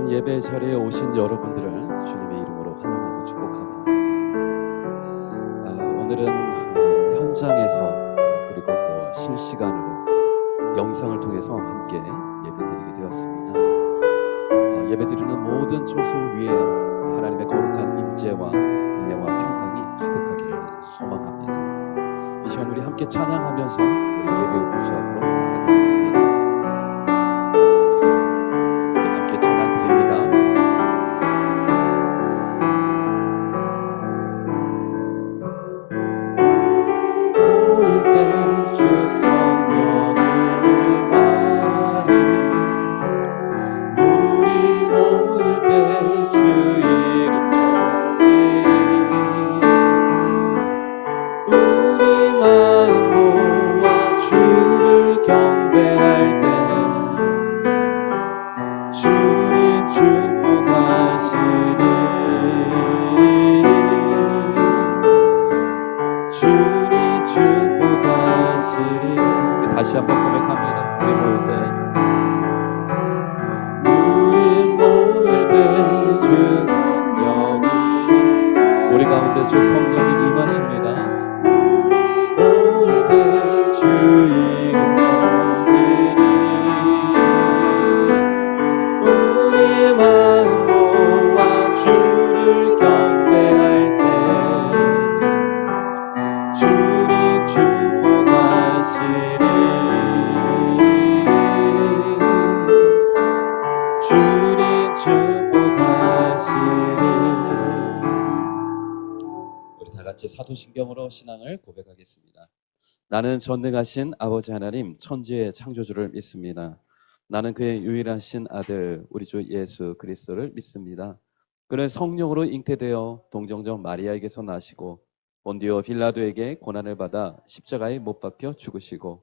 하나님 예배 자리에 오신 여러분들을 주님의 이름으로 환영하고 축복합니다. 오늘은 현장에서 그리고 또 실시간으로 영상을 통해서 함께 예배드리게 되었습니다. 예배드리는 모든 초소 위에 하나님의 거룩한 임재와 은혜와 평강이 가득하기를 소망합니다. 이 시간 우리 함께 찬양하면서 우리 예배 보좌 앞으로 나아가겠습니다. 우리 함께 찬양 드립니다. 올 때 주 성령이 임하니 우리 모일 때 주 이름 높이리 우리 마음 모아 주를 경배할 때 주님 축복하시리 주님 축복하시리. 다시 한번 고백합니다. 우리 모일 때 주 성령이 우리 가운데 주 성령이 임하십니다. 모일 때 주 이름 높이리 우리 마음 모아 주를 경배할 때 주님 축복하시리 주님 축복하시리. 우리 다같이 사도신경으로 신앙을 고백하겠습니다. 나는 전능하신 아버지 하나님 천지의 창조주를 믿습니다. 나는 그의 유일하신 아들 우리 주 예수 그리스도를 믿습니다. 그는 성령으로 잉태되어 동정적 마리아에게서 나시고 본디오 빌라도에게 고난을 받아 십자가에 못 박혀 죽으시고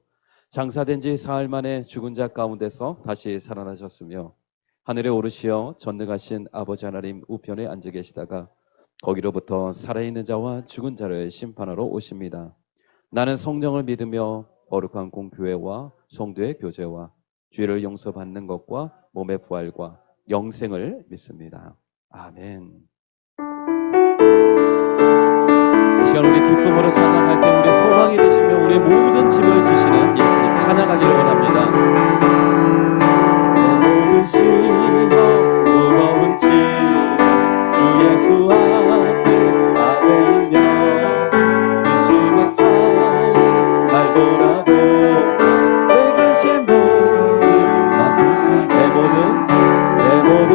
장사된 지 사흘 만에 죽은 자 가운데서 다시 살아나셨으며 하늘에 오르시어 전능하신 아버지 하나님 우편에 앉아 계시다가 거기로부터 살아있는 자와 죽은 자를 심판하러 오십니다. 나는 성령을 믿으며 거룩한 공교회와 성도의 교제와 죄를 용서받는 것과 몸의 부활과 영생을 믿습니다. 아멘. 이 시간 우리 기쁨으로 찬양할 때 우리 소망이 되시며 우리 모든 짐을 지시는 예수님 찬양하기를 원합니다. 내 모든 시험 무거운 짐 주 예수 앞에 아뢰이며 의심의 사이 날 돌아보사 내 근심 모든 맡으신 내 모든 괴로움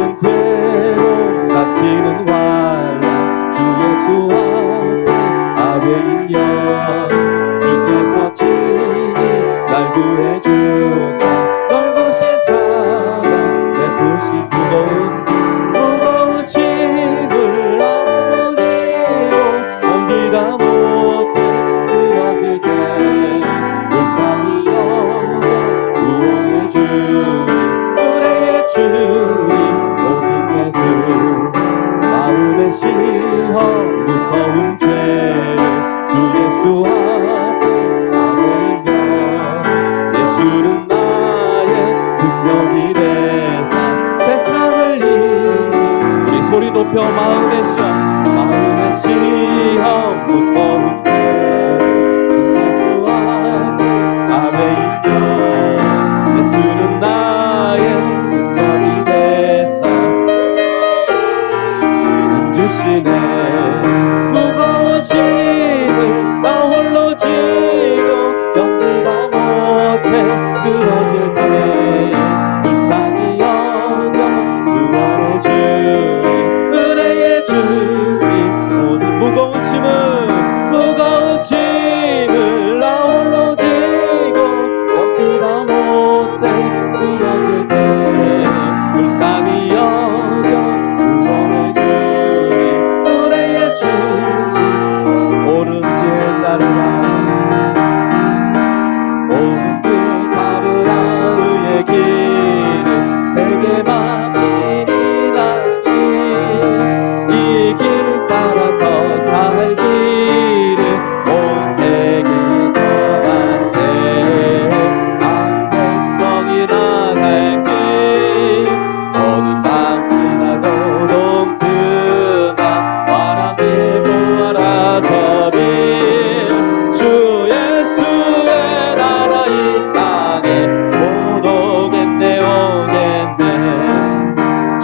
닥치는 환난 주 예수 앞에 아뢰이며 주께서 친히 날 구해주사 넓으신 사랑 베푸신 무거운 짐을 아버지로 옮기다 못해 쓰러질 때 불쌍히 여겨 구원해 주리 은혜의 주님 오직 예수 마음의 시험 무서운 죄를 주 예수 앞에 아뢰이며 예수는 나의 능력이 되사 세상을 이기 우리 소리 높여 마음의 시험 무서운 죄 주 예수 앞에 아뢰이며 예수는 나의 능력이 되사 주시네 무거운 짐을 나 홀로 지고 견디다 못해 쓰러질 때 불쌍히 여겨 구원해 주리 은혜의 주님 모든 무거운 짐을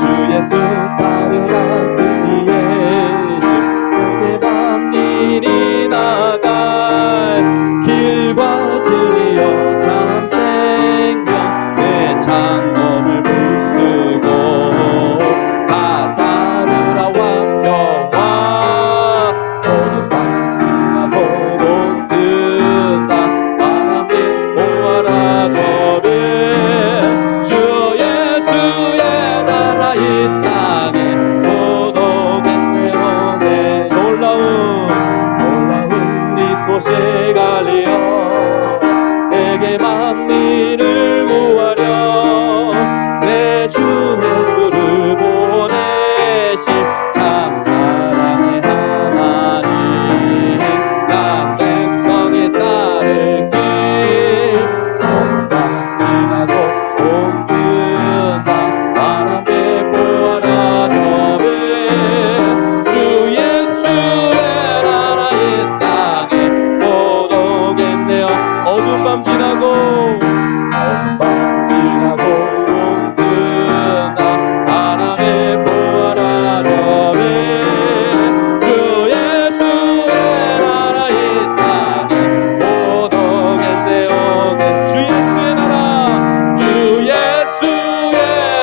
주 예수 따르라 승리의 길 내게 만민이 나갈 길과 진리여 참 생명 내 장검을 부수고 다 따르라 완벽와 어둠 방지하고록 든다 바람에 모아라 저를 주 예수의 나라 이 땅에 고독했네요 내 놀라운 이 소식 알리어 내게 만민을 구하려 내 주 예수를 보내신 참 사랑의 하나님 난 백성이 따를 길 엄방 지나고 옮긴다 바람에 보아라 저를 주 예수의 나라 이 땅에 고독했네요 어두운 밤 지나고 롱든다 바람에 보아라 저를 주 예수의 나라 이 땅에 고독했네요 주 예수의 나라 주 예수의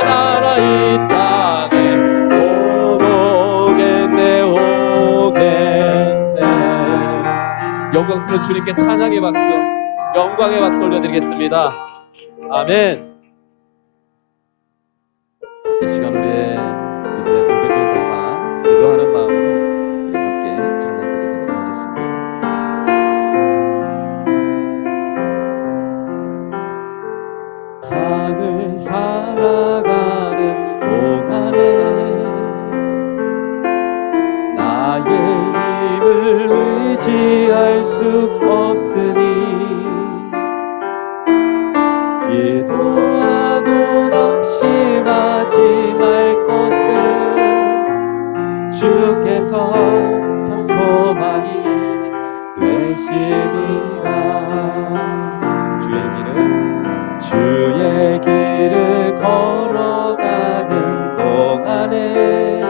나라 이 땅에 고독했네요 영광스러운 주님께 찬양의 박수 영광의 박수 올려드리겠습니다. 아멘. 이 시간 우리의 고백을 담아 기도하는 마음으로 우리 함께 찬양 드리도록 하겠습니다. 삶을 살아가는 동안에 나의 힘을 의지할 수 없으니 기도하고 낙심하지 말 것을 주께서 참 소망이 되심이라 주의 길을 걸어가는 동안에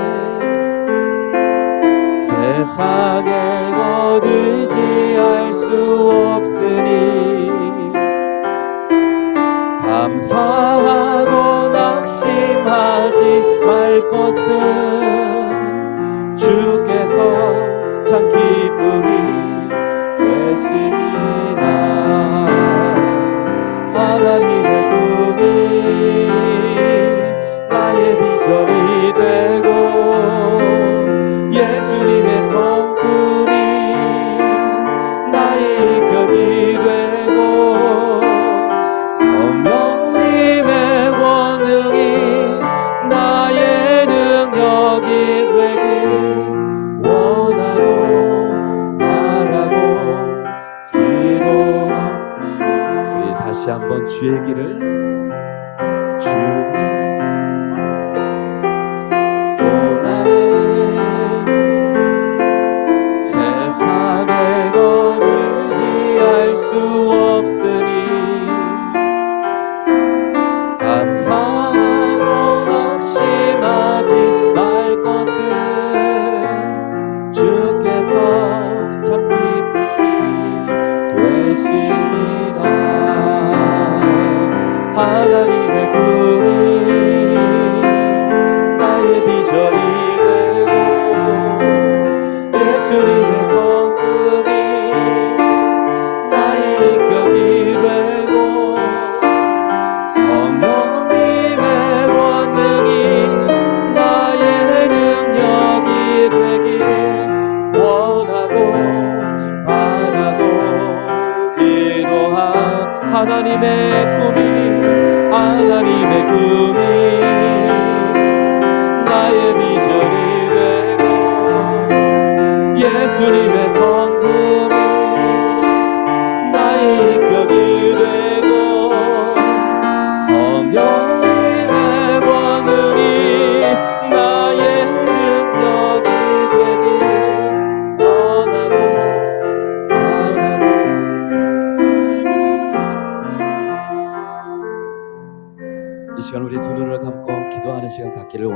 세상에 것 의지할 수 없으니 감사하고 낙심하지 말 것은 주께서 참 기쁨이 되심이라 하나님의 꿈이 나의 비전이 되고 예수님의 성품이 나의 편이 되고 성령님의 권능이 나의 능력이 되길 원하고 바라고 기도합니다. 우리 다시 한번 주의 길을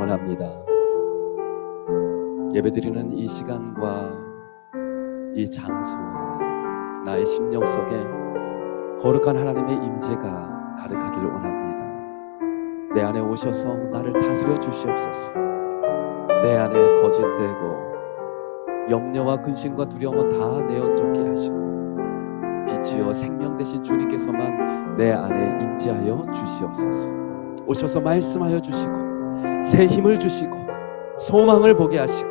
원합니다. 예배드리는 이 시간과 이 장소와 나의 심령 속에 거룩한 하나님의 임재가 가득하기를 원합니다. 내 안에 오셔서 나를 다스려 주시옵소서. 내 안에 거짓되고 염려와 근심과 두려움은 다 내어 쫓게 하시고 빛이요 생명 되신 주님께서만 내 안에 임재하여 주시옵소서. 오셔서 말씀하여 주시고 새 힘을 주시고 소망을 보게 하시고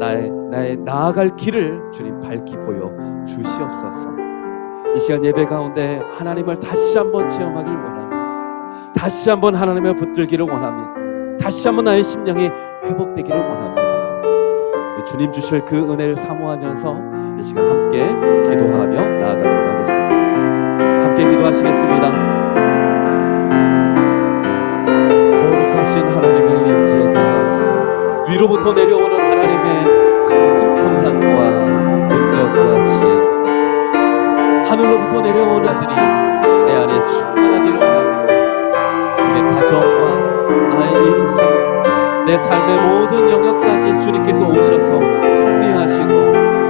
나의 나아갈 길을 주님 밝히 보여 주시옵소서. 이 시간 예배 가운데 하나님을 다시 한번 체험하길 원합니다. 다시 한번 하나님을 붙들기를 원합니다. 다시 한번 나의 심령이 회복되기를 원합니다. 주님 주실 그 은혜를 사모하면서 이 시간 함께 기도하며 나아가도록 하겠습니다. 함께 기도하시겠습니다. 거룩하신 하나님의 임재가 위로부터 내려오는 하나님의 큰 평안과 능력과 지혜, 하늘로부터 내려온 아들이 내 안에 충만하기를 원합니다. 우리 가정과 나의 인생, 내 삶의 모든 영역까지 주님께서 오셔서 섭리하시고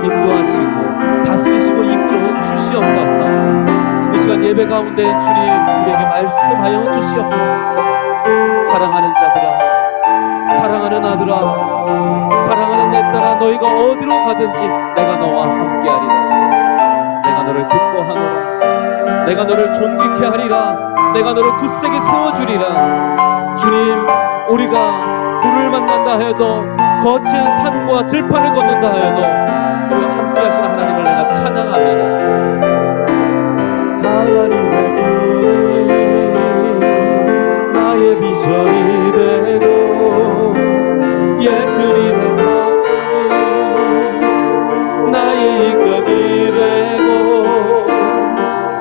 인도하시고 다스리시고 이끌어 주시옵소서. 이 시간 예배 가운데 주님 우리에게 말씀하여 주시옵소서. 사랑하는 자들아, 사랑하는 아들아, 사랑하는 내 딸아, 너희가 어디로 가든지 내가 너와 함께하리라. 내가 너를 기뻐하노라. 내가 너를 존귀케 하리라. 내가 너를 굳세게 세워주리라. 주님, 우리가 불을 만난다 해도 거친 산과 들판을 걷는다 해도 우리가 함께 하시는 하나님을 내가 찬양합니다. 하나님의 꿈이 나의 비전이 되고 예수님의 성령이 나의 인격이 되고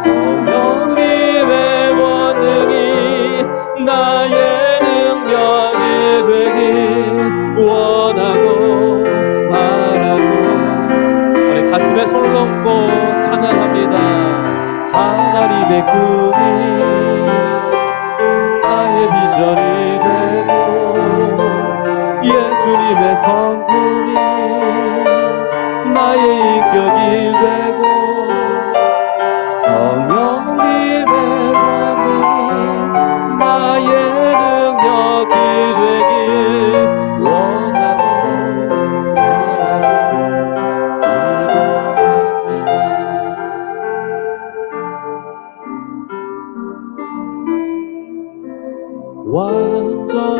성령님의 권능이 나의 능력이 되길 원하고 바라고 우리 가슴에 손을 얹고 찬양합니다. 하나님의 꿈이 나의 비전이 되고 예수님의 성품이 나의 인격이 되고 성령님의 권능이 나의 능력이 되길 원하고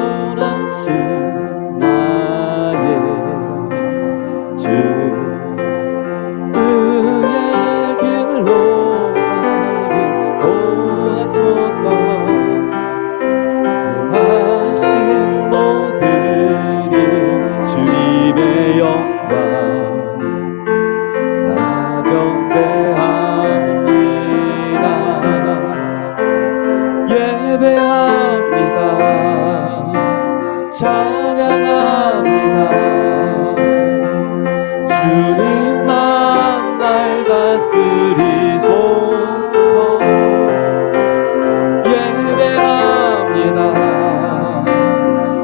완전하신 나의 주 의의 길로 나를 도와소서. 하신 모든 일 주님의 영광 나경배합니다. 예배합니다. 찬양합니다. 주님만 날 다스리소서. 예배합니다.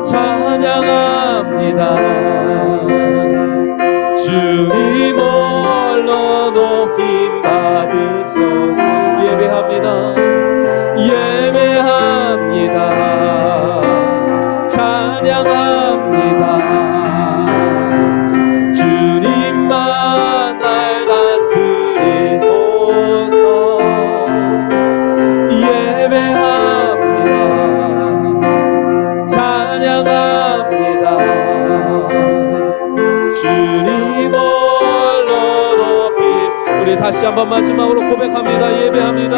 찬양합니다. 주님 홀로 높임 받으소서. 예배합니다. 예배합니다. 찬양합니다. 주님만 날 다스리소서. 예배합니다. 찬양합니다. 주님 홀로 높임. 우리 다시 한번 마지막으로 고백합니다. 예배합니다.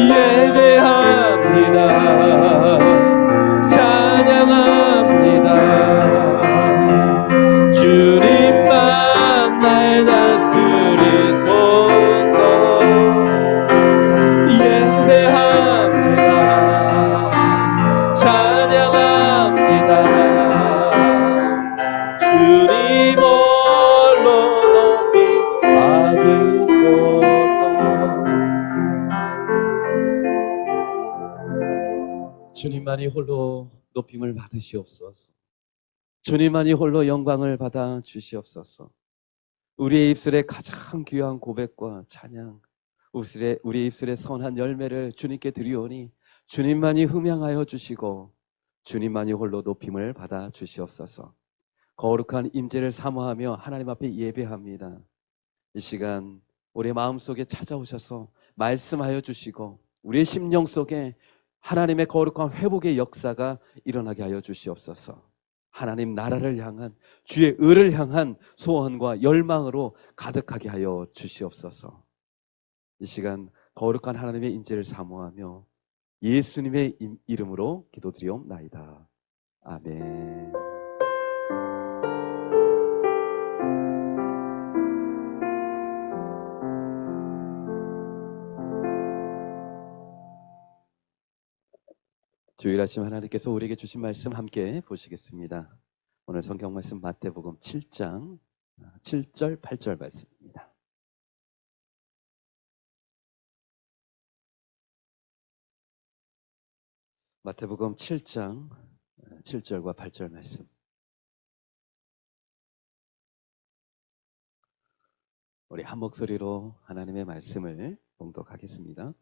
예배합니다. 찬양합니다. 주님만 날 다스리소서. 예배합니다. 찬양합니다. 주님 홀로 높이 받으소서. 주님만이 홀로 높임을 받으시옵소서. 주님만이 홀로 영광을 받아 주시옵소서. 우리의 입술에 가장 귀한 고백과 찬양, 우리 입술의 선한 열매를 주님께 드리오니 주님만이 흠양하여 주시고 주님만이 홀로 높임을 받아 주시옵소서. 거룩한 임재를 사모하며 하나님 앞에 예배합니다. 이 시간 우리 마음속에 찾아오셔서 말씀하여 주시고 우리의 심령 속에 하나님의 거룩한 회복의 역사가 일어나게 하여 주시옵소서. 하나님 나라를 향한 주의 의를 향한 소원과 열망으로 가득하게 하여 주시옵소서. 이 시간 거룩한 하나님의 인재를 사모하며 예수님의 이름으로 기도드리옵나이다. 아멘. 주일 아침 하나님께서 우리에게 주신 말씀 함께 보시겠습니다. 오늘 성경 말씀 마태복음 7장 7절 8절 말씀입니다. 마태복음 7장 7절과 8절 말씀. 우리 한 목소리로 하나님의 말씀을 봉독하겠습니다.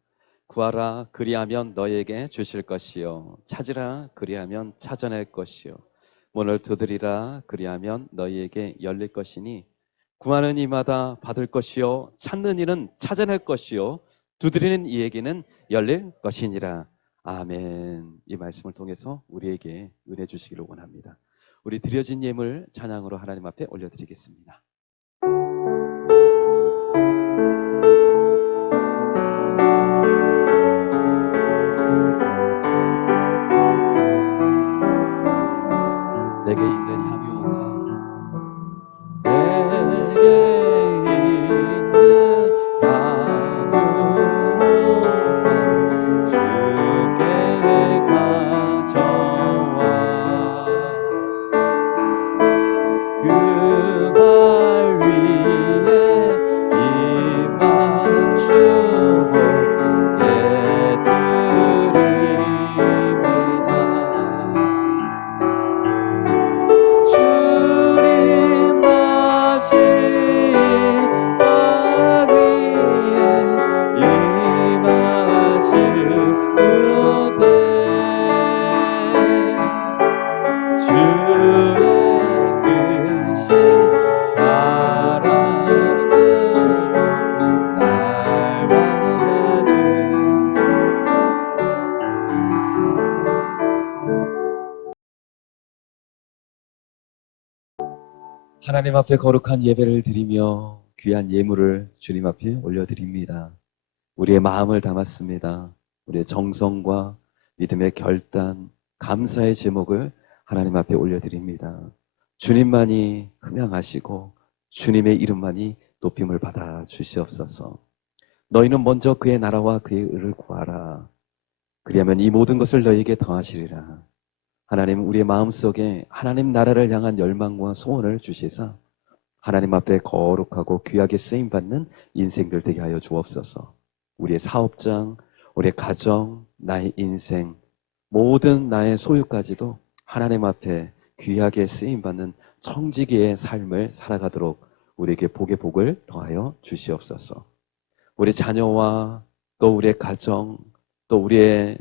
구하라 그리하면 너에게 주실 것이요 찾으라 그리하면 찾아낼 것이요 문을 두드리라 그리하면 너희에게 열릴 것이니 구하는 이마다 받을 것이요 찾는 이는 찾아낼 것이요 두드리는 이에게는 열릴 것이니라. 아멘. 이 말씀을 통해서 우리에게 은혜 주시기를 원합니다. 우리 드려진 예물 찬양으로 하나님 앞에 올려드리겠습니다. 내게 있는 향유가 내게 있는 향유가 주께 가져와 그 발 위에 입 맞추고 예드립니다. 주님 다시 땅 위에 임하실 그때 주의 크신 사랑으로 날 받아주. 하나님 앞에 거룩한 예배를 드리며 귀한 예물을 주님 앞에 올려드립니다. 우리의 마음을 담았습니다. 우리의 정성과 믿음의 결단, 감사의 제목을 하나님 앞에 올려드립니다. 주님만이 흠양하시고 주님의 이름만이 높임을 받아 주시옵소서. 너희는 먼저 그의 나라와 그의 의를 구하라. 그리하면 이 모든 것을 너희에게 더하시리라. 하나님 우리의 마음속에 하나님 나라를 향한 열망과 소원을 주시사 하나님 앞에 거룩하고 귀하게 쓰임받는 인생들 되게 하여 주옵소서. 우리의 사업장, 우리의 가정, 나의 인생, 모든 나의 소유까지도 하나님 앞에 귀하게 쓰임받는 청지기의 삶을 살아가도록 우리에게 복의 복을 더하여 주시옵소서. 우리 자녀와 또 우리의 가정, 또 우리의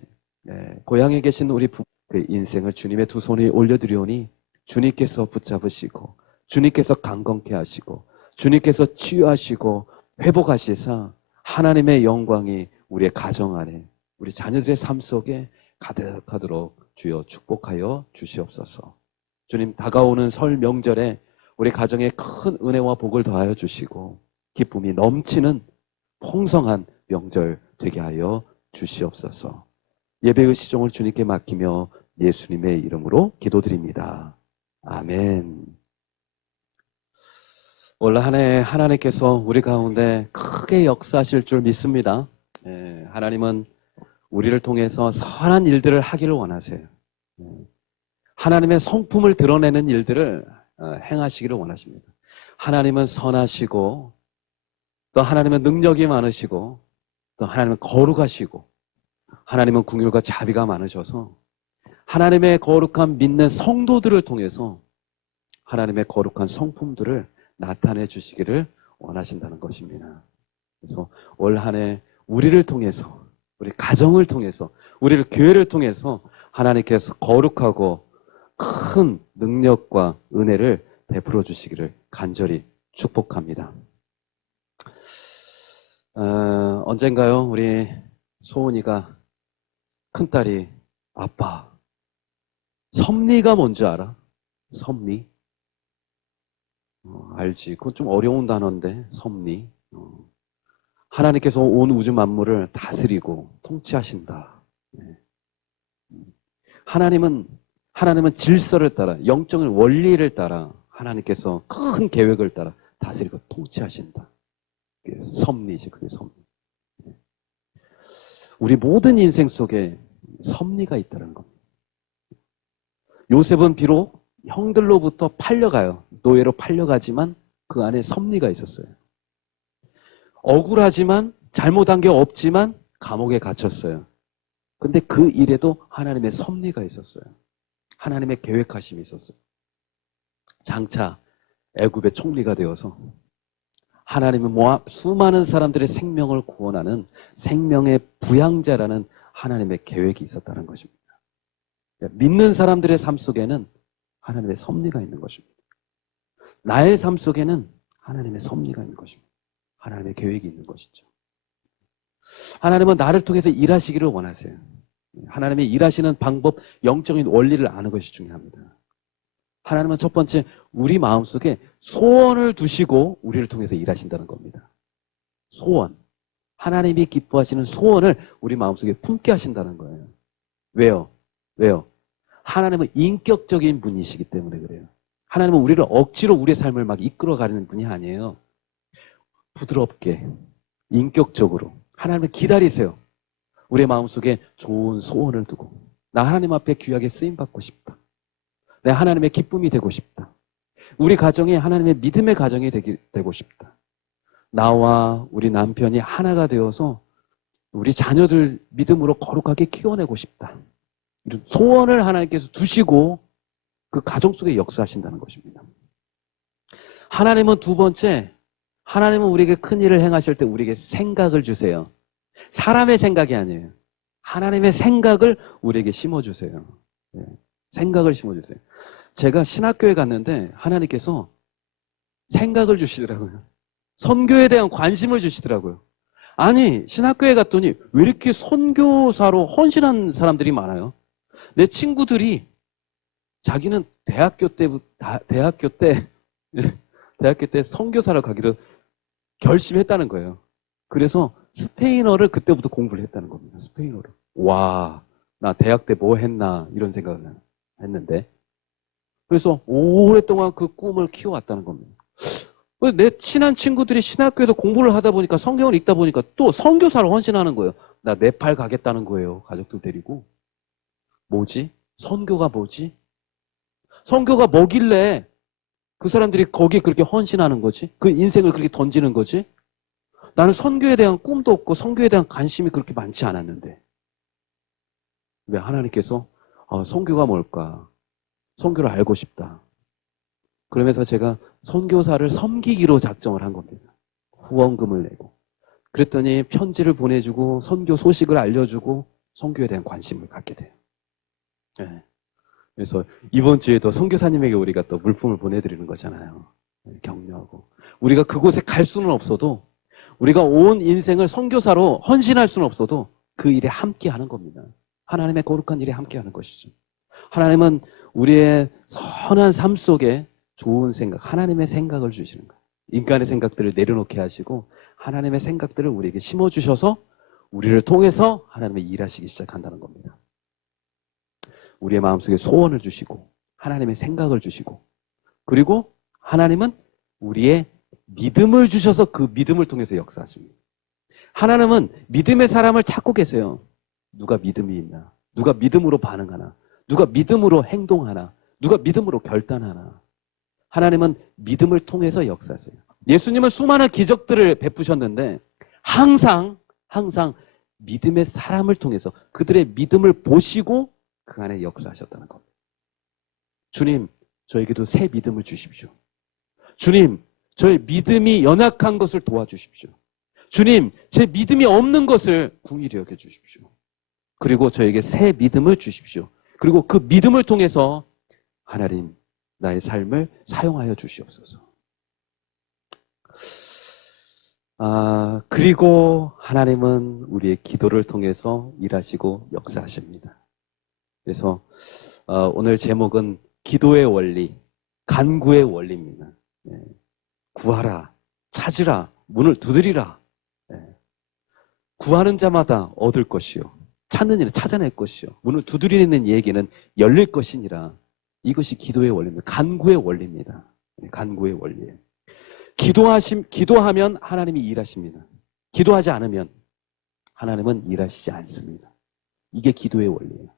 고향에 계신 우리 그 인생을 주님의 두 손에 올려드리오니 주님께서 붙잡으시고 주님께서 강건케 하시고 주님께서 치유하시고 회복하시사 하나님의 영광이 우리의 가정 안에 우리 자녀들의 삶 속에 가득하도록 주여 축복하여 주시옵소서. 주님 다가오는 설 명절에 우리 가정에 큰 은혜와 복을 더하여 주시고 기쁨이 넘치는 풍성한 명절 되게 하여 주시옵소서. 예배의 시종을 주님께 맡기며 예수님의 이름으로 기도드립니다. 아멘. 올 한 해 하나님께서 우리 가운데 크게 역사하실 줄 믿습니다. 하나님은 우리를 통해서 선한 일들을 하기를 원하세요. 하나님의 성품을 드러내는 일들을 행하시기를 원하십니다. 하나님은 선하시고 또 하나님은 능력이 많으시고 또 하나님은 거룩하시고 하나님은 긍휼과 자비가 많으셔서 하나님의 거룩한 믿는 성도들을 통해서 하나님의 거룩한 성품들을 나타내 주시기를 원하신다는 것입니다. 그래서 올 한 해 우리를 통해서, 우리 가정을 통해서, 우리를 교회를 통해서 하나님께서 거룩하고 큰 능력과 은혜를 베풀어 주시기를 간절히 축복합니다. 언젠가요, 우리 소은이가 큰딸이 아빠, 섭리가 뭔지 알아? 섭리? 알지. 그건 좀 어려운 단어인데, 섭리. 하나님께서 온 우주 만물을 다스리고 통치하신다. 네. 하나님은 질서를 따라, 영적인 원리를 따라 하나님께서 큰 계획을 따라 다스리고 통치하신다. 그게 섭리지, 그게 섭리. 우리 모든 인생 속에 섭리가 있다는 겁니다. 요셉은 비록 형들로부터 팔려가요. 노예로 팔려가지만 그 안에 섭리가 있었어요. 억울하지만 잘못한 게 없지만 감옥에 갇혔어요. 근데 그 일에도 하나님의 섭리가 있었어요. 하나님의 계획하심이 있었어요. 장차 애굽의 총리가 되어서 하나님은 수많은 사람들의 생명을 구원하는 생명의 부양자라는 하나님의 계획이 있었다는 것입니다. 믿는 사람들의 삶 속에는 하나님의 섭리가 있는 것입니다. 나의 삶 속에는 하나님의 섭리가 있는 것입니다. 하나님의 계획이 있는 것이죠. 하나님은 나를 통해서 일하시기를 원하세요. 하나님이 일하시는 방법, 영적인 원리를 아는 것이 중요합니다. 하나님은 첫 번째 우리 마음속에 소원을 두시고 우리를 통해서 일하신다는 겁니다. 소원. 하나님이 기뻐하시는 소원을 우리 마음속에 품게 하신다는 거예요. 왜요? 왜요? 하나님은 인격적인 분이시기 때문에 그래요. 하나님은 우리를 억지로 우리의 삶을 막 이끌어가는 분이 아니에요. 부드럽게, 인격적으로. 하나님을 기다리세요. 우리의 마음속에 좋은 소원을 두고 나 하나님 앞에 귀하게 쓰임받고 싶다. 내 하나님의 기쁨이 되고 싶다. 우리 가정이 하나님의 믿음의 가정이 되고 싶다. 나와 우리 남편이 하나가 되어서 우리 자녀들 믿음으로 거룩하게 키워내고 싶다. 이런 소원을 하나님께서 두시고 그 가정 속에 역사하신다는 것입니다. 하나님은 두 번째, 하나님은 우리에게 큰 일을 행하실 때 우리에게 생각을 주세요. 사람의 생각이 아니에요. 하나님의 생각을 우리에게 심어주세요. 네. 생각을 심어주세요. 제가 신학교에 갔는데 하나님께서 생각을 주시더라고요. 선교에 대한 관심을 주시더라고요. 아니, 신학교에 갔더니 왜 이렇게 선교사로 헌신한 사람들이 많아요? 내 친구들이 자기는 대학교 때 선교사로 가기로 결심했다는 거예요. 그래서 스페인어를 그때부터 공부를 했다는 겁니다. 스페인어를. 와, 나 대학 때 뭐 했나 이런 생각을 했는데 그래서 오랫동안 그 꿈을 키워왔다는 겁니다. 내 친한 친구들이 신학교에서 공부를 하다 보니까 성경을 읽다 보니까 또 선교사로 헌신하는 거예요. 나 네팔 가겠다는 거예요. 가족들 데리고. 뭐지? 선교가 뭐지? 선교가 뭐길래 그 사람들이 거기에 그렇게 헌신하는 거지? 그 인생을 그렇게 던지는 거지? 나는 선교에 대한 꿈도 없고 선교에 대한 관심이 그렇게 많지 않았는데 왜 하나님께서 선교가 뭘까? 선교를 알고 싶다. 그러면서 제가 선교사를 섬기기로 작정을 한 겁니다. 후원금을 내고. 그랬더니 편지를 보내주고 선교 소식을 알려주고 선교에 대한 관심을 갖게 돼요. 네. 그래서 이번 주에도 선교사님에게 우리가 또 물품을 보내드리는 거잖아요. 격려하고. 우리가 그곳에 갈 수는 없어도 우리가 온 인생을 선교사로 헌신할 수는 없어도 그 일에 함께하는 겁니다. 하나님의 거룩한 일에 함께하는 것이죠. 하나님은 우리의 선한 삶 속에 좋은 생각, 하나님의 생각을 주시는 거예요. 인간의 생각들을 내려놓게 하시고 하나님의 생각들을 우리에게 심어주셔서 우리를 통해서 하나님의 일하시기 시작한다는 겁니다. 우리의 마음속에 소원을 주시고 하나님의 생각을 주시고 그리고 하나님은 우리의 믿음을 주셔서 그 믿음을 통해서 역사하십니다. 하나님은 믿음의 사람을 찾고 계세요. 누가 믿음이 있나? 누가 믿음으로 반응하나? 누가 믿음으로 행동하나? 누가 믿음으로 결단하나? 하나님은 믿음을 통해서 역사하세요. 예수님은 수많은 기적들을 베푸셨는데 항상 믿음의 사람을 통해서 그들의 믿음을 보시고 그 안에 역사하셨다는 겁니다. 주님, 저에게도 새 믿음을 주십시오. 주님, 저의 믿음이 연약한 것을 도와주십시오. 주님, 제 믿음이 없는 것을 긍휼히 여겨 주십시오. 그리고 저에게 새 믿음을 주십시오. 그리고 그 믿음을 통해서 하나님, 나의 삶을 사용하여 주시옵소서. 그리고 하나님은 우리의 기도를 통해서 일하시고 역사하십니다. 그래서 오늘 제목은 기도의 원리, 간구의 원리입니다. 구하라, 찾으라, 문을 두드리라. 구하는 자마다 얻을 것이요, 찾는 이는 찾아낼 것이요, 문을 두드리는 얘기는 열릴 것이니라. 이것이 기도의 원리입니다. 간구의 원리입니다. 간구의 원리예요. 기도하면 하나님이 일하십니다. 기도하지 않으면 하나님은 일하시지 않습니다. 이게 기도의 원리예요.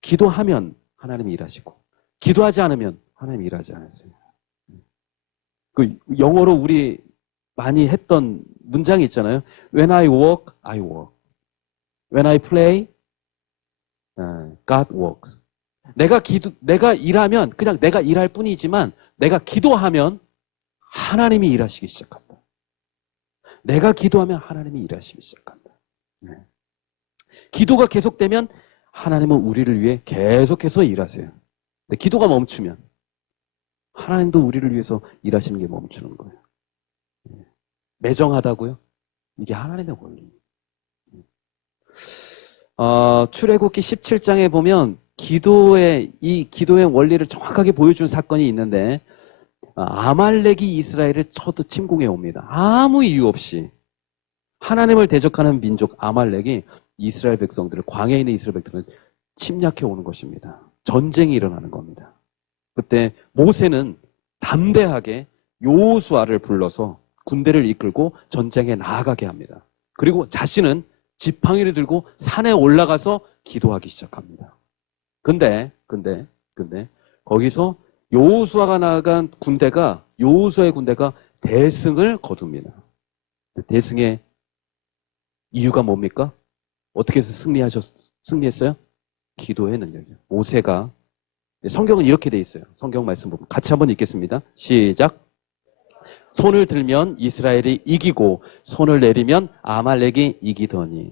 기도하면 하나님이 일하시고, 기도하지 않으면 하나님이 일하지 않았어요. 그 영어로 우리 많이 했던 문장이 있잖아요. When I walk, I walk. When I play, God works. 내가 일하면 그냥 내가 일할 뿐이지만 내가 기도하면 하나님이 일하시기 시작한다. 내가 기도하면 하나님이 일하시기 시작한다. 기도가 계속되면 하나님은 우리를 위해 계속해서 일하세요. 근데 기도가 멈추면 하나님도 우리를 위해서 일하시는 게 멈추는 거예요. 매정하다고요? 이게 하나님의 원리입니다. 출애굽기 17장에 보면 기도의 원리를 정확하게 보여준 사건이 있는데, 아말렉이 이스라엘을 쳐도 침공해 옵니다. 아무 이유 없이 하나님을 대적하는 민족 아말렉이 이스라엘 백성들을, 광야에 있는 이스라엘 백성들을 침략해 오는 것입니다. 전쟁이 일어나는 겁니다. 그때 모세는 담대하게 여호수아를 불러서 군대를 이끌고 전쟁에 나아가게 합니다. 그리고 자신은 지팡이를 들고 산에 올라가서 기도하기 시작합니다. 근데 거기서 여호수아가 나아간 군대가, 여호수아의 군대가 대승을 거둡니다. 대승의 이유가 뭡니까? 어떻게 해서 승리했어요? 기도의 능력이요. 모세가, 성경은 이렇게 돼 있어요. 성경 말씀 보면 같이 한번 읽겠습니다. 시작. 손을 들면 이스라엘이 이기고 손을 내리면 아말렉이 이기더니.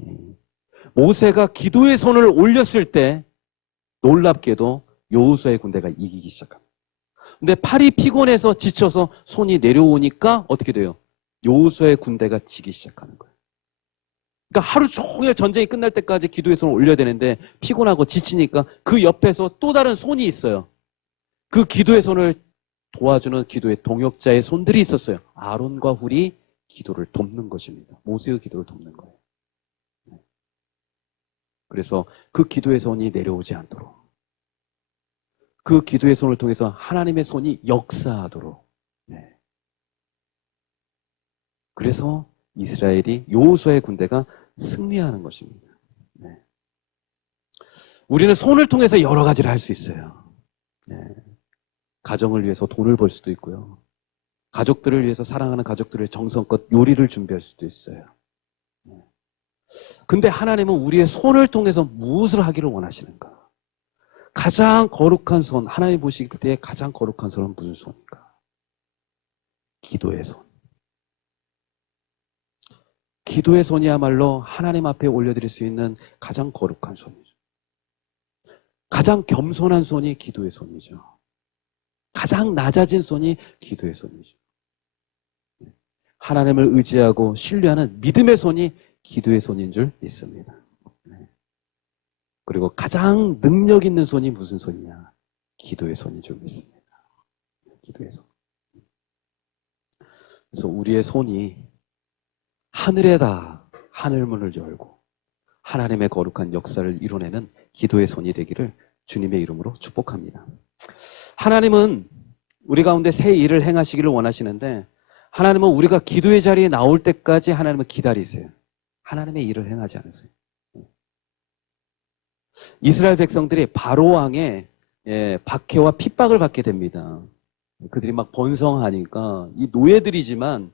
모세가 기도의 손을 올렸을 때 놀랍게도 여호수아의 군대가 이기기 시작합니다. 근데 팔이 피곤해서 지쳐서 손이 내려오니까 어떻게 돼요? 여호수아의 군대가 지기 시작하는 거예요. 그러니까 하루 종일 전쟁이 끝날 때까지 기도의 손을 올려야 되는데 피곤하고 지치니까 그 옆에서 또 다른 손이 있어요. 그 기도의 손을 도와주는 기도의 동역자의 손들이 있었어요. 아론과 훌이 기도를 돕는 것입니다. 모세의 기도를 돕는 거예요. 그래서 그 기도의 손이 내려오지 않도록, 그 기도의 손을 통해서 하나님의 손이 역사하도록. 그래서 이스라엘이, 여호수아의 군대가 승리하는 것입니다. 우리는 손을 통해서 여러 가지를 할 수 있어요. 가정을 위해서 돈을 벌 수도 있고요. 가족들을 위해서, 사랑하는 가족들을 정성껏 요리를 준비할 수도 있어요. 근데 하나님은 우리의 손을 통해서 무엇을 하기를 원하시는가? 가장 거룩한 손, 하나님 보실 때 가장 거룩한 손은 무슨 손인가? 기도의 손. 기도의 손이야말로 하나님 앞에 올려드릴 수 있는 가장 거룩한 손이죠. 가장 겸손한 손이 기도의 손이죠. 가장 낮아진 손이 기도의 손이죠. 하나님을 의지하고 신뢰하는 믿음의 손이 기도의 손인 줄 믿습니다. 그리고 가장 능력 있는 손이 무슨 손이냐? 기도의 손인 줄 믿습니다. 기도의 손. 그래서 우리의 손이 하늘에다 하늘문을 열고 하나님의 거룩한 역사를 이뤄내는 기도의 손이 되기를 주님의 이름으로 축복합니다. 하나님은 우리 가운데 새 일을 행하시기를 원하시는데, 하나님은 우리가 기도의 자리에 나올 때까지 하나님은 기다리세요. 하나님의 일을 행하지 않으세요. 이스라엘 백성들이 바로 왕의 박해와 핍박을 받게 됩니다. 그들이 막 번성하니까, 이 노예들이지만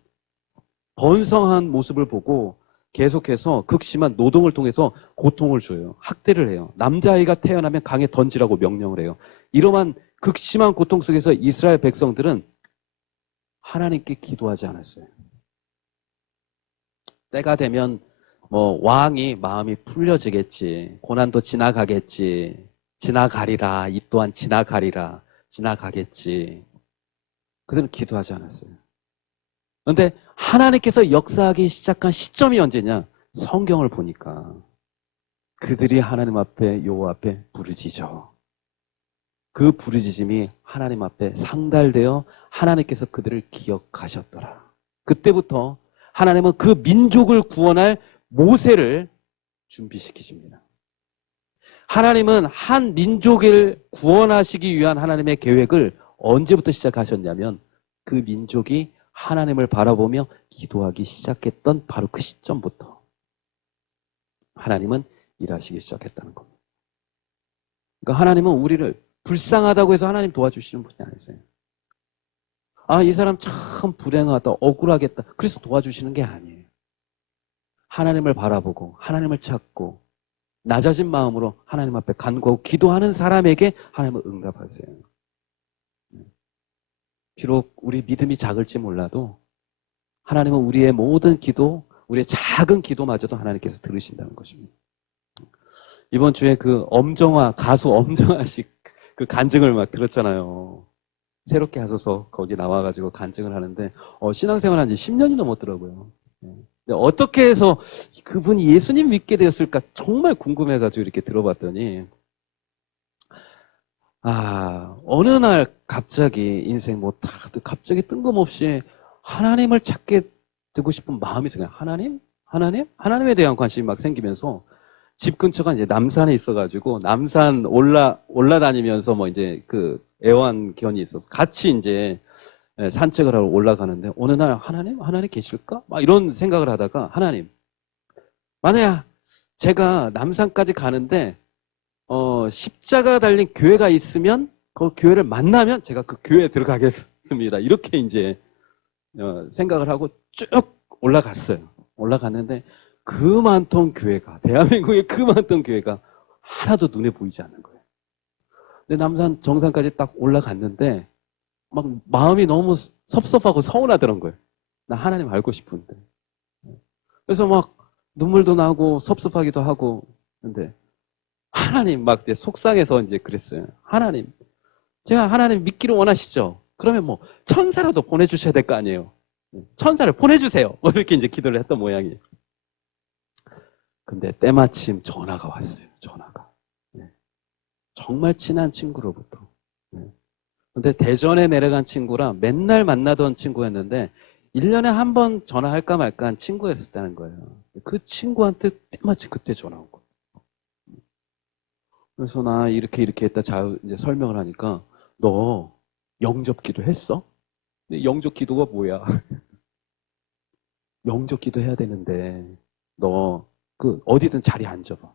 번성한 모습을 보고 계속해서 극심한 노동을 통해서 고통을 줘요. 학대를 해요. 남자아이가 태어나면 강에 던지라고 명령을 해요. 이러한 극심한 고통 속에서 이스라엘 백성들은 하나님께 기도하지 않았어요. 때가 되면 뭐 왕이 마음이 풀려지겠지. 고난도 지나가겠지. 지나가리라. 이 또한 지나가리라. 지나가겠지. 그들은 기도하지 않았어요. 그런데 하나님께서 역사하기 시작한 시점이 언제냐? 성경을 보니까 그들이 하나님 앞에 여호와 앞에 부르짖어. 그 부르짖음이 하나님 앞에 상달되어 하나님께서 그들을 기억하셨더라. 그때부터 하나님은 그 민족을 구원할 모세를 준비시키십니다. 하나님은 한 민족을 구원하시기 위한 하나님의 계획을 언제부터 시작하셨냐면 그 민족이 하나님을 바라보며 기도하기 시작했던 바로 그 시점부터 하나님은 일하시기 시작했다는 겁니다. 그러니까 하나님은 우리를 불쌍하다고 해서 하나님 도와주시는 분이 아니세요. 아, 이 사람 참 불행하다, 억울하겠다. 그래서 도와주시는 게 아니에요. 하나님을 바라보고 하나님을 찾고 낮아진 마음으로 하나님 앞에 간구하고 기도하는 사람에게 하나님은 응답하세요. 비록 우리 믿음이 작을지 몰라도 하나님은 우리의 모든 기도, 우리의 작은 기도마저도 하나님께서 들으신다는 것입니다. 이번 주에 그 가수 엄정화 씨 그 간증을 막 들었잖아요. 새롭게 하소서 거기 나와가지고 간증을 하는데 신앙생활 한 지 10년이 넘었더라고요. 근데 어떻게 해서 그분이 예수님 믿게 되었을까 정말 궁금해가지고 이렇게 들어봤더니 어느 날 갑자기 인생 뭐 다 갑자기 뜬금없이 하나님을 찾게 되고 싶은 마음이 생겨요. 하나님에 대한 관심이 막 생기면서 집 근처가 이제 남산에 있어가지고 남산 올라다니면서 뭐 이제 그 애완견이 있어서 같이 이제 산책을 하러 올라가는데 어느 날 하나님 계실까? 막 이런 생각을 하다가 하나님, 만약 제가 남산까지 가는데 십자가 달린 교회가 있으면 그 교회를 만나면 제가 그 교회에 들어가겠습니다. 이렇게 이제 생각을 하고 쭉 올라갔어요. 올라갔는데 그 많던 교회가, 대한민국의 그 많던 교회가 하나도 눈에 보이지 않는 거예요. 근데 남산 정상까지 딱 올라갔는데 막 마음이 너무 섭섭하고 서운하더란 거예요. 나 하나님 알고 싶은데. 그래서 막 눈물도 나고 섭섭하기도 하고. 근데 하나님 막 속상해서 이제 그랬어요. 하나님, 제가 하나님 믿기를 원하시죠? 그러면 뭐 천사라도 보내주셔야 될 거 아니에요. 천사를 보내주세요. 뭐 이렇게 이제 기도를 했던 모양이에요. 근데 때마침 전화가 왔어요. 전화가. 정말 친한 친구로부터. 근데 대전에 내려간 친구라 맨날 만나던 친구였는데 1년에 한 번 전화할까 말까 한 친구였었다는 거예요. 그 친구한테 때마침 그때 전화 온 거예요. 그래서 나 이렇게 했다 이제 설명을 하니까 너 영접 기도 했어? 근데 영접 기도가 뭐야? 영접 기도 해야 되는데 너 그 어디든 자리에 앉아봐.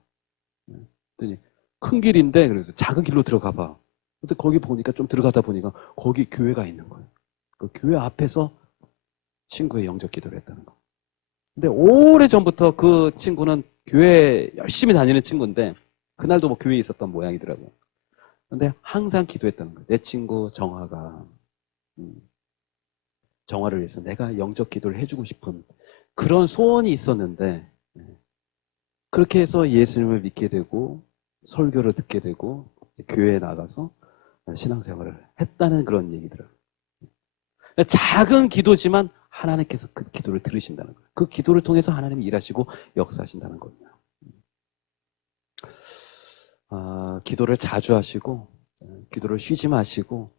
그랬더니 큰 길인데 그래서 작은 길로 들어가 봐. 근데 거기 보니까 좀 들어가다 보니까 거기 교회가 있는 거예요. 그 교회 앞에서 친구의 영접 기도를 했다는 거. 근데 오래전부터 그 친구는 교회 열심히 다니는 친구인데 그날도 뭐 교회에 있었던 모양이더라고요. 근데 항상 기도했다는 거예요. 내 친구 정화가 정화를 위해서 내가 영접 기도를 해주고 싶은 그런 소원이 있었는데 그렇게 해서 예수님을 믿게 되고 설교를 듣게 되고 교회에 나가서 신앙생활을 했다는 그런 얘기더라고요. 작은 기도지만 하나님께서 그 기도를 들으신다는 거예요. 그 기도를 통해서 하나님이 일하시고 역사하신다는 겁니다. 기도를 자주 하시고 기도를 쉬지 마시고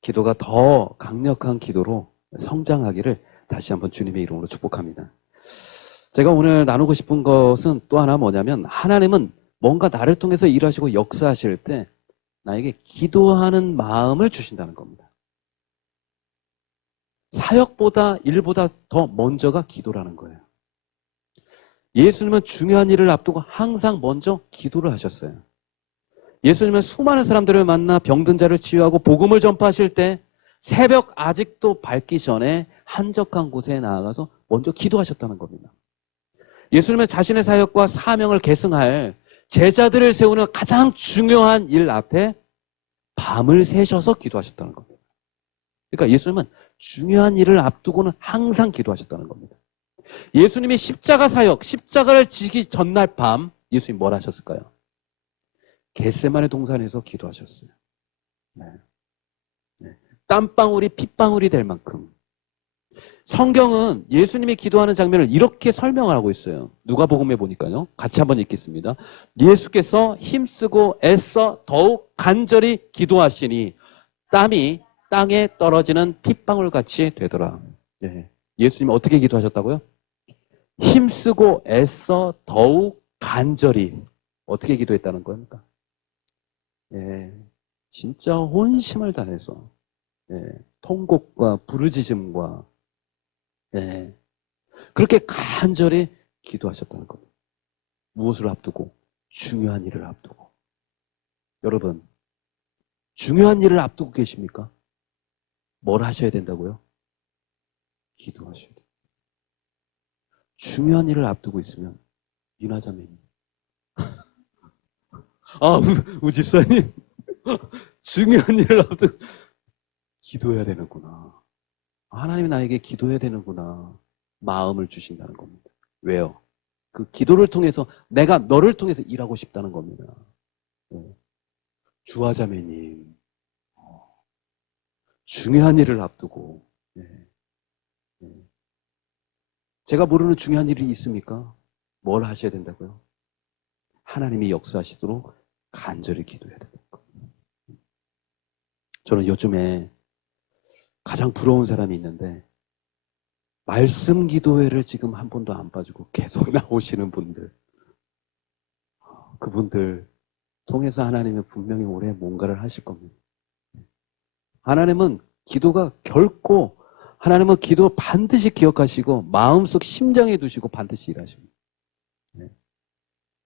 기도가 더 강력한 기도로 성장하기를 다시 한번 주님의 이름으로 축복합니다. 제가 오늘 나누고 싶은 것은 또 하나 뭐냐면 하나님은 뭔가 나를 통해서 일하시고 역사하실 때 나에게 기도하는 마음을 주신다는 겁니다. 사역보다 일보다 더 먼저가 기도라는 거예요. 예수님은 중요한 일을 앞두고 항상 먼저 기도를 하셨어요. 예수님은 수많은 사람들을 만나 병든 자를 치유하고 복음을 전파하실 때 새벽 아직도 밝기 전에 한적한 곳에 나아가서 먼저 기도하셨다는 겁니다. 예수님은 자신의 사역과 사명을 계승할 제자들을 세우는 가장 중요한 일 앞에 밤을 새셔서 기도하셨다는 겁니다. 그러니까 예수님은 중요한 일을 앞두고는 항상 기도하셨다는 겁니다. 예수님이 십자가 사역, 십자가를 지기 전날 밤 예수님 뭘 하셨을까요? 겟세마네 동산에서 기도하셨어요. 네. 네. 땀방울이 핏방울이 될 만큼. 성경은 예수님이 기도하는 장면을 이렇게 설명을 하고 있어요. 누가복음에 보니까요. 같이 한번 읽겠습니다. 예수께서 힘쓰고 애써 더욱 간절히 기도하시니 땀이 땅에 떨어지는 핏방울같이 되더라. 네. 예수님이 어떻게 기도하셨다고요? 힘쓰고 애써 더욱 간절히. 어떻게 기도했다는 겁니까? 예, 진짜 혼심을 다해서 통곡과 부르짖음과 그렇게 간절히 기도하셨다는 겁니다. 무엇을 앞두고? 중요한 일을 앞두고. 여러분, 중요한 일을 앞두고 계십니까? 뭘 하셔야 된다고요? 기도하셔야 돼요. 중요한 일을 앞두고 있으면 윤하자매님. 아, 우집사님. 중요한 일을 앞두고 기도해야 되는구나. 하나님이 나에게 기도해야 되는구나. 마음을 주신다는 겁니다. 왜요? 그 기도를 통해서 내가 너를 통해서 일하고 싶다는 겁니다. 주하자매님, 중요한 일을 앞두고 제가 모르는 중요한 일이 있습니까? 뭘 하셔야 된다고요? 하나님이 역사하시도록 간절히 기도해야 된다는 거예요. 저는 요즘에 가장 부러운 사람이 있는데 말씀 기도회를 지금 한 번도 안 빠지고 계속 나오시는 분들, 그분들 통해서 하나님은 분명히 올해 뭔가를 하실 겁니다. 하나님은 기도 반드시 기억하시고 마음속 심장에 두시고 반드시 일하십니다.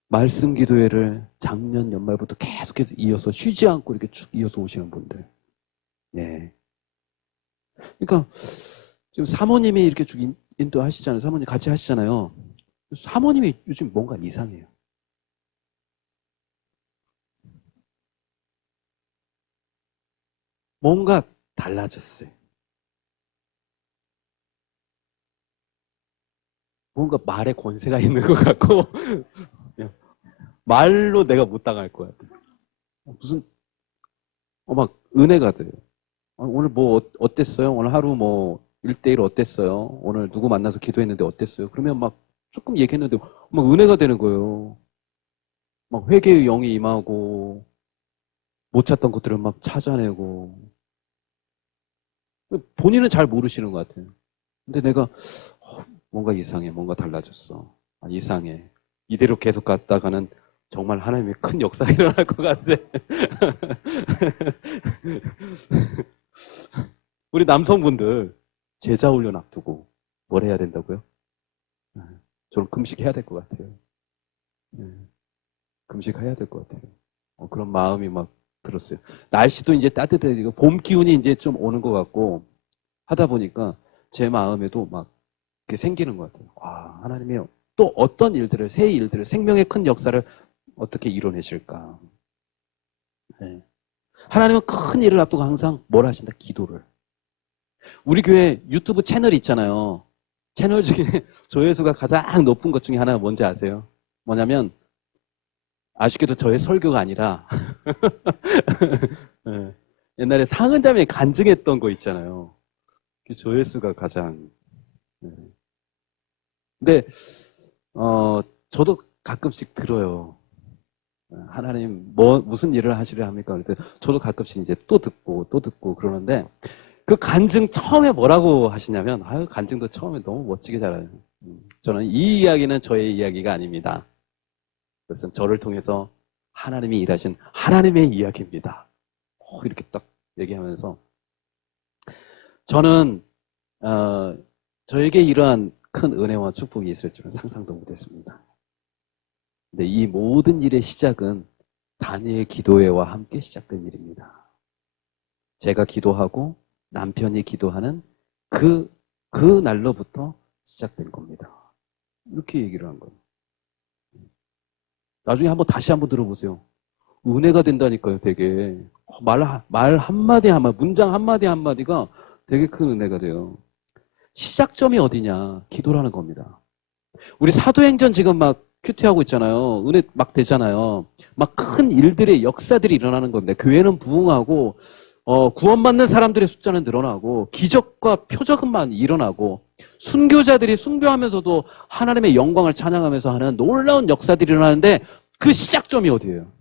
말씀 기도회를 작년 연말부터 계속해서 이어서 쉬지 않고 이렇게 쭉 이어서 오시는 분들. 그러니까 지금 사모님이 이렇게 쭉 인도하시잖아요. 사모님 같이 하시잖아요. 사모님이 요즘 뭔가 이상해요. 뭔가 달라졌어요. 뭔가 말에 권세가 있는 것 같고 말로 내가 못 당할 것 같아요. 무슨 막 은혜가 돼요. 오늘 뭐 어땠어요? 오늘 하루 뭐 1대1 어땠어요? 오늘 누구 만나서 기도했는데 어땠어요? 그러면 막 조금 얘기했는데 막 은혜가 되는 거예요. 막 회개의 영이 임하고 못 찾던 것들을 막 찾아내고 본인은 잘 모르시는 것 같아요. 근데 내가 뭔가 이상해. 뭔가 달라졌어. 이상해. 이대로 계속 갔다가는 정말 하나님의 큰 역사가 일어날 것 같아. 우리 남성분들 제자 훈련 앞두고 뭘 해야 된다고요? 저는 금식해야 될 것 같아요. 금식해야 될 것 같아요. 그런 마음이 막 들었어요. 날씨도 이제 따뜻해지고 봄 기운이 이제 좀 오는 것 같고 하다 보니까 제 마음에도 막 이렇게 생기는 것 같아요. 하나님이 또 어떤 일들을, 새 일들을, 생명의 큰 역사를 어떻게 이뤄내실까. 네. 하나님은 큰 일을 앞두고 항상 뭘 하신다? 기도를. 우리 교회 유튜브 채널이 있잖아요. 채널 중에 조회수가 가장 높은 것 중에 하나가 뭔지 아세요? 뭐냐면 아쉽게도 저의 설교가 아니라 네. 옛날에 상은자매 간증했던 거 있잖아요. 그 조회수가 가장. 네. 근데 저도 가끔씩 들어요. 하나님 무슨 일을 하시려 합니까? 그랬더니 저도 가끔씩 이제 또 듣고 그러는데 그 간증 처음에 뭐라고 하시냐면 간증도 처음에 너무 멋지게 잘해요. 저는 이 이야기는 저의 이야기가 아닙니다. 그것은 저를 통해서 하나님이 일하신 하나님의 이야기입니다. 이렇게 딱 얘기하면서 저는 저에게 이러한 큰 은혜와 축복이 있을 줄은 상상도 못했습니다. 근데 이 모든 일의 시작은 다니엘 기도회와 함께 시작된 일입니다. 제가 기도하고 남편이 기도하는 그 날로부터 시작된 겁니다. 이렇게 얘기를 한 거예요. 나중에 다시 한번 들어보세요. 은혜가 된다니까요, 되게. 말 한마디 한마디, 문장 한마디 한마디가 되게 큰 은혜가 돼요. 시작점이 어디냐? 기도라는 겁니다. 우리 사도행전 지금 막 큐티하고 있잖아요. 은혜 막 되잖아요. 막 큰 일들의 역사들이 일어나는 겁니다. 교회는 부흥하고, 구원받는 사람들의 숫자는 늘어나고, 기적과 표적만 일어나고, 순교자들이 순교하면서도 하나님의 영광을 찬양하면서 하는 놀라운 역사들이 일어나는데, 그 시작점이 어디예요?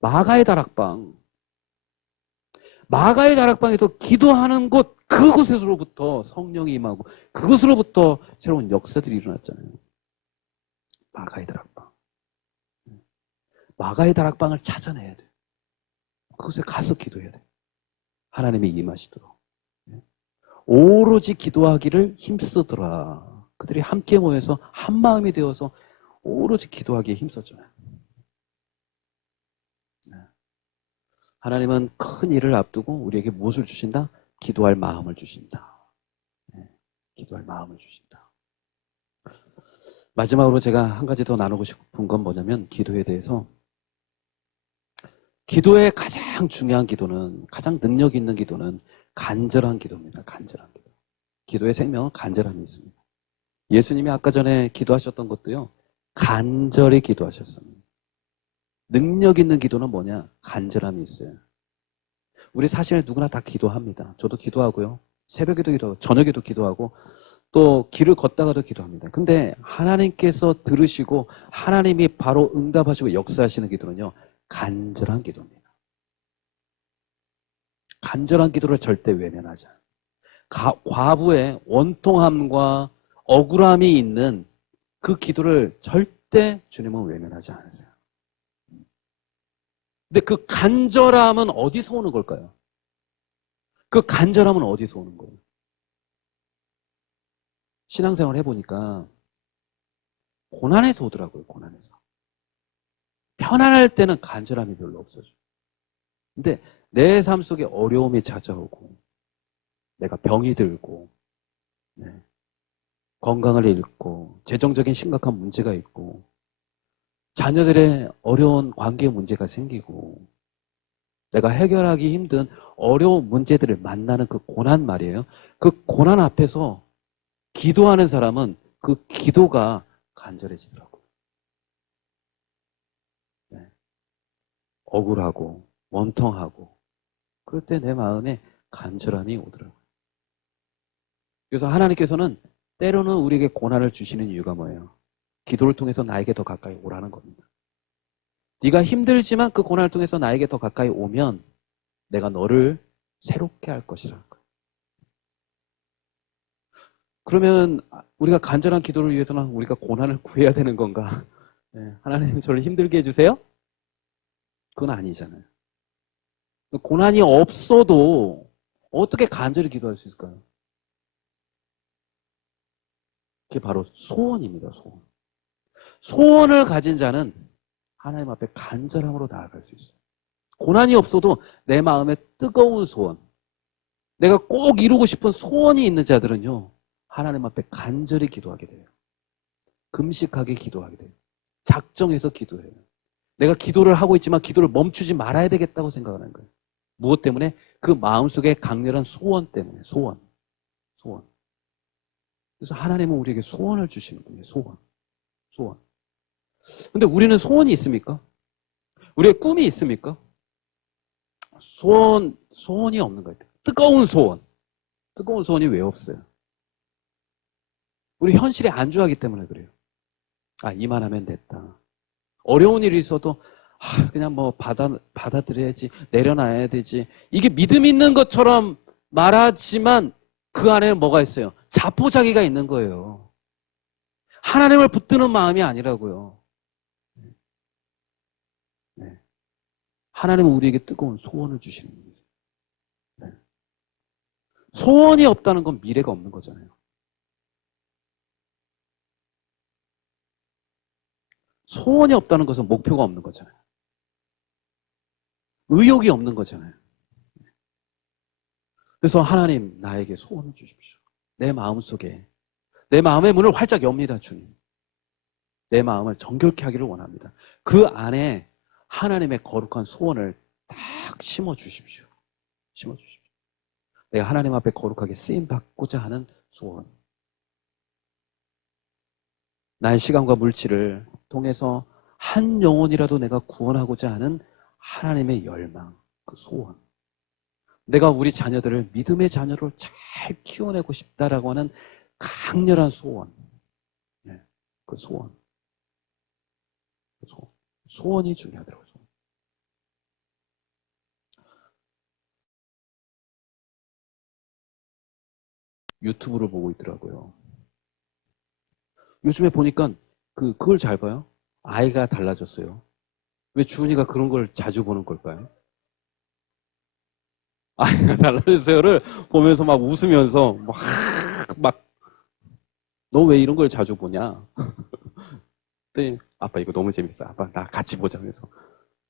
마가의 다락방. 마가의 다락방에서 기도하는 곳, 그곳에서부터 성령이 임하고, 그곳으로부터 새로운 역사들이 일어났잖아요. 마가의 다락방. 마가의 다락방을 찾아내야 돼. 그곳에 가서 기도해야 돼. 하나님이 임하시도록. 오로지 기도하기를 힘쓰더라. 그들이 함께 모여서 한 마음이 되어서 오로지 기도하기에 힘썼잖아요. 하나님은 큰 일을 앞두고 우리에게 무엇을 주신다? 기도할 마음을 주신다. 기도할 마음을 주신다. 마지막으로 제가 한 가지 더 나누고 싶은 건 뭐냐면 기도에 대해서 기도의 가장 중요한 기도는 가장 능력 있는 기도는 간절한 기도입니다. 간절한 기도. 기도의 생명은 간절함이 있습니다. 예수님이 아까 전에 기도하셨던 것도요. 간절히 기도하셨습니다. 능력 있는 기도는 뭐냐? 간절함이 있어요. 우리 사실 누구나 다 기도합니다. 저도 기도하고요. 새벽에도 기도하고 저녁에도 기도하고 또 길을 걷다가도 기도합니다. 근데 하나님께서 들으시고 하나님이 바로 응답하시고 역사하시는 기도는요. 간절한 기도입니다. 간절한 기도를 절대 외면하지 않아요. 과부의 원통함과 억울함이 있는 그 기도를 절대 주님은 외면하지 않으세요. 근데 그 간절함은 어디서 오는 걸까요? 그 간절함은 어디서 오는 거예요? 신앙생활 해보니까 고난에서 오더라고요. 고난에서. 편안할 때는 간절함이 별로 없어져. 근데 내 삶 속에 어려움이 찾아오고 내가 병이 들고 건강을 잃고 재정적인 심각한 문제가 있고 자녀들의 어려운 관계 문제가 생기고 내가 해결하기 힘든 어려운 문제들을 만나는 그 고난 말이에요. 그 고난 앞에서 기도하는 사람은 그 기도가 간절해지더라고요. 억울하고 원통하고 그럴 때 내 마음에 간절함이 오더라고요. 그래서 하나님께서는 때로는 우리에게 고난을 주시는 이유가 뭐예요? 기도를 통해서 나에게 더 가까이 오라는 겁니다. 네가 힘들지만 그 고난을 통해서 나에게 더 가까이 오면 내가 너를 새롭게 할 것이라는 거예요. 그러면 우리가 간절한 기도를 위해서는 우리가 고난을 구해야 되는 건가? 하나님 저를 힘들게 해주세요? 그건 아니잖아요. 고난이 없어도 어떻게 간절히 기도할 수 있을까요? 그게 바로 소원입니다. 소원. 소원을 가진 자는 하나님 앞에 간절함으로 나아갈 수 있어요. 고난이 없어도 내 마음에 뜨거운 소원, 내가 꼭 이루고 싶은 소원이 있는 자들은요. 하나님 앞에 간절히 기도하게 돼요. 금식하게 기도하게 돼요. 작정해서 기도해요. 내가 기도를 하고 있지만 기도를 멈추지 말아야 되겠다고 생각하는 거예요. 무엇 때문에? 그 마음속에 강렬한 소원 때문에. 소원. 그래서 하나님은 우리에게 소원을 주시는 거예요. 소원. 근데 우리는 소원이 있습니까? 우리의 꿈이 있습니까? 소원이 없는 거예요. 뜨거운 소원. 뜨거운 소원이 왜 없어요? 우리 현실에 안주하기 때문에 그래요. 이만하면 됐다. 어려운 일이 있어도 그냥 뭐 받아들여야지, 내려놔야 되지. 이게 믿음 있는 것처럼 말하지만 그 안에는 뭐가 있어요? 자포자기가 있는 거예요. 하나님을 붙드는 마음이 아니라고요. 하나님은 우리에게 뜨거운 소원을 주시는 거예요. 소원이 없다는 건 미래가 없는 거잖아요. 소원이 없다는 것은 목표가 없는 거잖아요. 의욕이 없는 거잖아요. 그래서 하나님 나에게 소원을 주십시오. 내 마음속에 내 마음의 문을 활짝 엽니다. 주님. 내 마음을 정결케 하기를 원합니다. 그 안에 하나님의 거룩한 소원을 딱 심어 주십시오. 심어 주십시오. 내가 하나님 앞에 거룩하게 쓰임 받고자 하는 소원. 나의 시간과 물질을 통해서 한 영혼이라도 내가 구원하고자 하는 하나님의 열망, 그 소원. 내가 우리 자녀들을 믿음의 자녀로 잘 키워내고 싶다라고 하는 강렬한 소원. 네, 그 소원. 소원이 중요하더라고요. 유튜브를 보고 있더라고요. 요즘에 보니까 그걸 잘 봐요. 아이가 달라졌어요. 왜 주은이가 그런 걸 자주 보는 걸까요? 아이가 달라졌어요를 보면서 막 웃으면서 막 너 왜 이런 걸 자주 보냐? 그랬더니 아빠 이거 너무 재밌어. 아빠 나 같이 보자. 그래서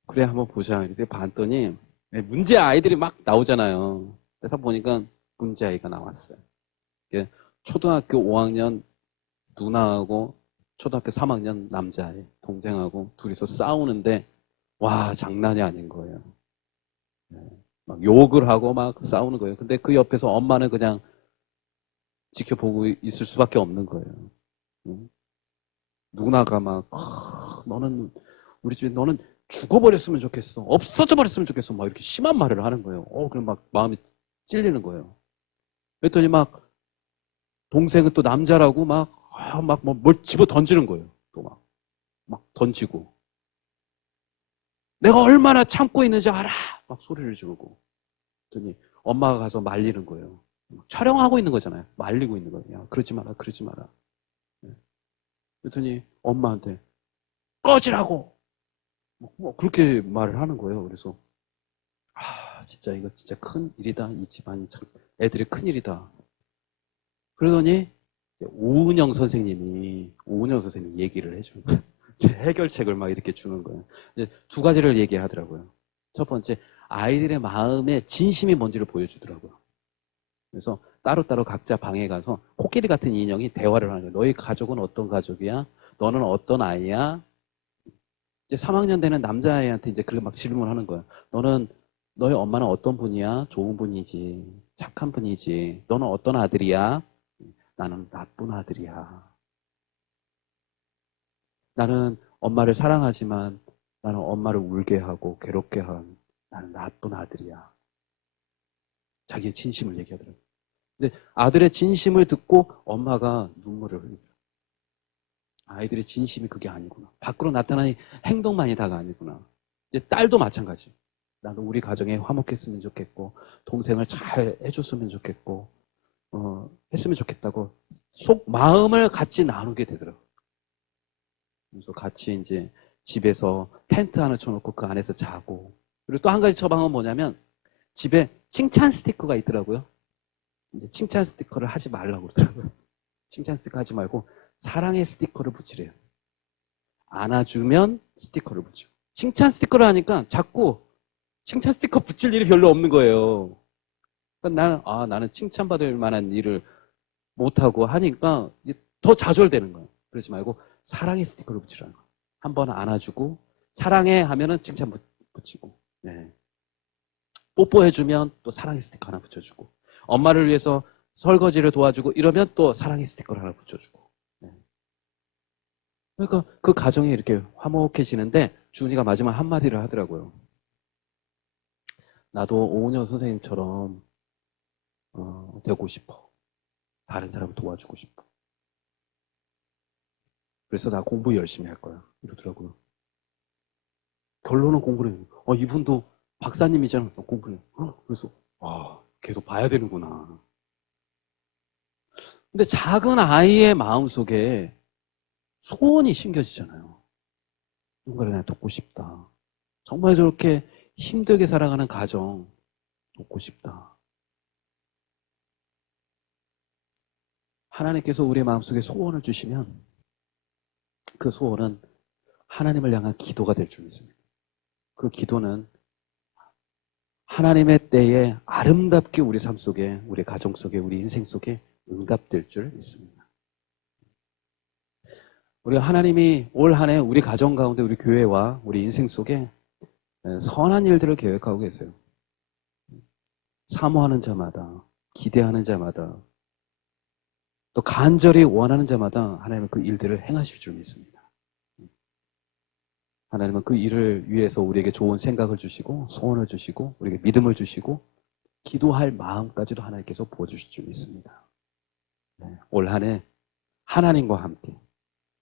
그래 한번 보자. 이렇게 봤더니 문제 아이들이 막 나오잖아요. 그래서 보니까 문제 아이가 나왔어요. 이게 초등학교 5학년 누나하고 초등학교 3학년 남자아이 동생하고 둘이서 싸우는데 와 장난이 아닌 거예요. 막 욕을 하고 막 싸우는 거예요. 근데 그 옆에서 엄마는 그냥 지켜보고 있을 수밖에 없는 거예요. 누나가 막 너는 우리 집에 너는 죽어버렸으면 좋겠어. 없어져 버렸으면 좋겠어. 막 이렇게 심한 말을 하는 거예요. 그럼 막 마음이 찔리는 거예요. 그랬더니 막 동생은 또 남자라고 뭘 집어 던지는 거예요. 또 막 던지고. 내가 얼마나 참고 있는지 알아! 막 소리를 지르고. 그랬더니 엄마가 가서 말리는 거예요. 촬영하고 있는 거잖아요. 말리고 있는 거예요. 야, 그러지 마라, 그러지 마라. 그랬더니 엄마한테 꺼지라고! 뭐 그렇게 말을 하는 거예요. 그래서 진짜 이거 진짜 큰 일이다. 이 집안이 참 애들이 큰 일이다. 그러더니 오은영 선생님이 얘기를 해주는 거예요. 제 해결책을 막 이렇게 주는 거예요. 이제 두 가지를 얘기하더라고요. 첫 번째, 아이들의 마음에 진심이 뭔지를 보여주더라고요. 그래서 따로따로 각자 방에 가서 코끼리 같은 인형이 대화를 하는 거예요. 너희 가족은 어떤 가족이야? 너는 어떤 아이야? 이제 3학년 되는 남자아이한테 이제 그렇게 막 질문하는 거예요. 너희 엄마는 어떤 분이야? 좋은 분이지. 착한 분이지. 너는 어떤 아들이야? 나는 나쁜 아들이야. 나는 엄마를 사랑하지만 나는 엄마를 울게 하고 괴롭게 한 나는 나쁜 아들이야. 자기의 진심을 얘기하더라고요. 근데 아들의 진심을 듣고 엄마가 눈물을 흘려요. 아이들의 진심이 그게 아니구나. 밖으로 나타나는 행동만이 다가 아니구나. 이제 딸도 마찬가지. 나도 우리 가정에 화목했으면 좋겠고 동생을 잘 해줬으면 좋겠고 했으면 좋겠다고 속 마음을 같이 나누게 되더라고요. 그래서 같이 이제 집에서 텐트 하나 쳐놓고 그 안에서 자고 그리고 또 한 가지 처방은 뭐냐면 집에 칭찬 스티커가 있더라고요. 이제 칭찬 스티커를 하지 말라고 그러더라고요. 칭찬 스티커 하지 말고 사랑의 스티커를 붙이래요. 안아주면 스티커를 붙이고 칭찬 스티커를 하니까 자꾸 칭찬 스티커 붙일 일이 별로 없는 거예요. 그러니까 나는 칭찬받을 만한 일을 못하고 하니까 더 좌절되는 거예요. 그러지 말고 사랑의 스티커를 붙이라는 거예요. 한 번 안아주고 사랑해 하면은 칭찬 붙이고 네. 뽀뽀해주면 또 사랑의 스티커 하나 붙여주고 엄마를 위해서 설거지를 도와주고 이러면 또 사랑의 스티커를 하나 붙여주고 네. 그러니까 그 가정이 이렇게 화목해지는데 주은이가 마지막 한마디를 하더라고요. 나도 오은영 선생님처럼 되고 싶어. 다른 사람을 도와주고 싶어. 그래서 나 공부 열심히 할 거야. 이러더라고요. 결론은 공부를 해요. 이분도 박사님이잖아. 공부를 해요. 그래서 걔도 봐야 되는구나. 근데 작은 아이의 마음속에 소원이 심겨지잖아요. 누군가를 나 돕고 싶다. 정말 저렇게 힘들게 살아가는 가정 돕고 싶다. 하나님께서 우리의 마음속에 소원을 주시면 그 소원은 하나님을 향한 기도가 될 줄 믿습니다. 그 기도는 하나님의 때에 아름답게 우리 삶 속에, 우리 가정 속에, 우리 인생 속에 응답될 줄 믿습니다. 우리가 하나님이 올 한 해 우리 가정 가운데 우리 교회와 우리 인생 속에 선한 일들을 계획하고 계세요. 사모하는 자마다, 기대하는 자마다, 또 간절히 원하는 자마다 하나님은 그 일들을 행하실 줄 믿습니다. 하나님은 그 일을 위해서 우리에게 좋은 생각을 주시고 소원을 주시고 우리에게 믿음을 주시고 기도할 마음까지도 하나님께서 부어주실 줄 믿습니다. 올 한 해 하나님과 함께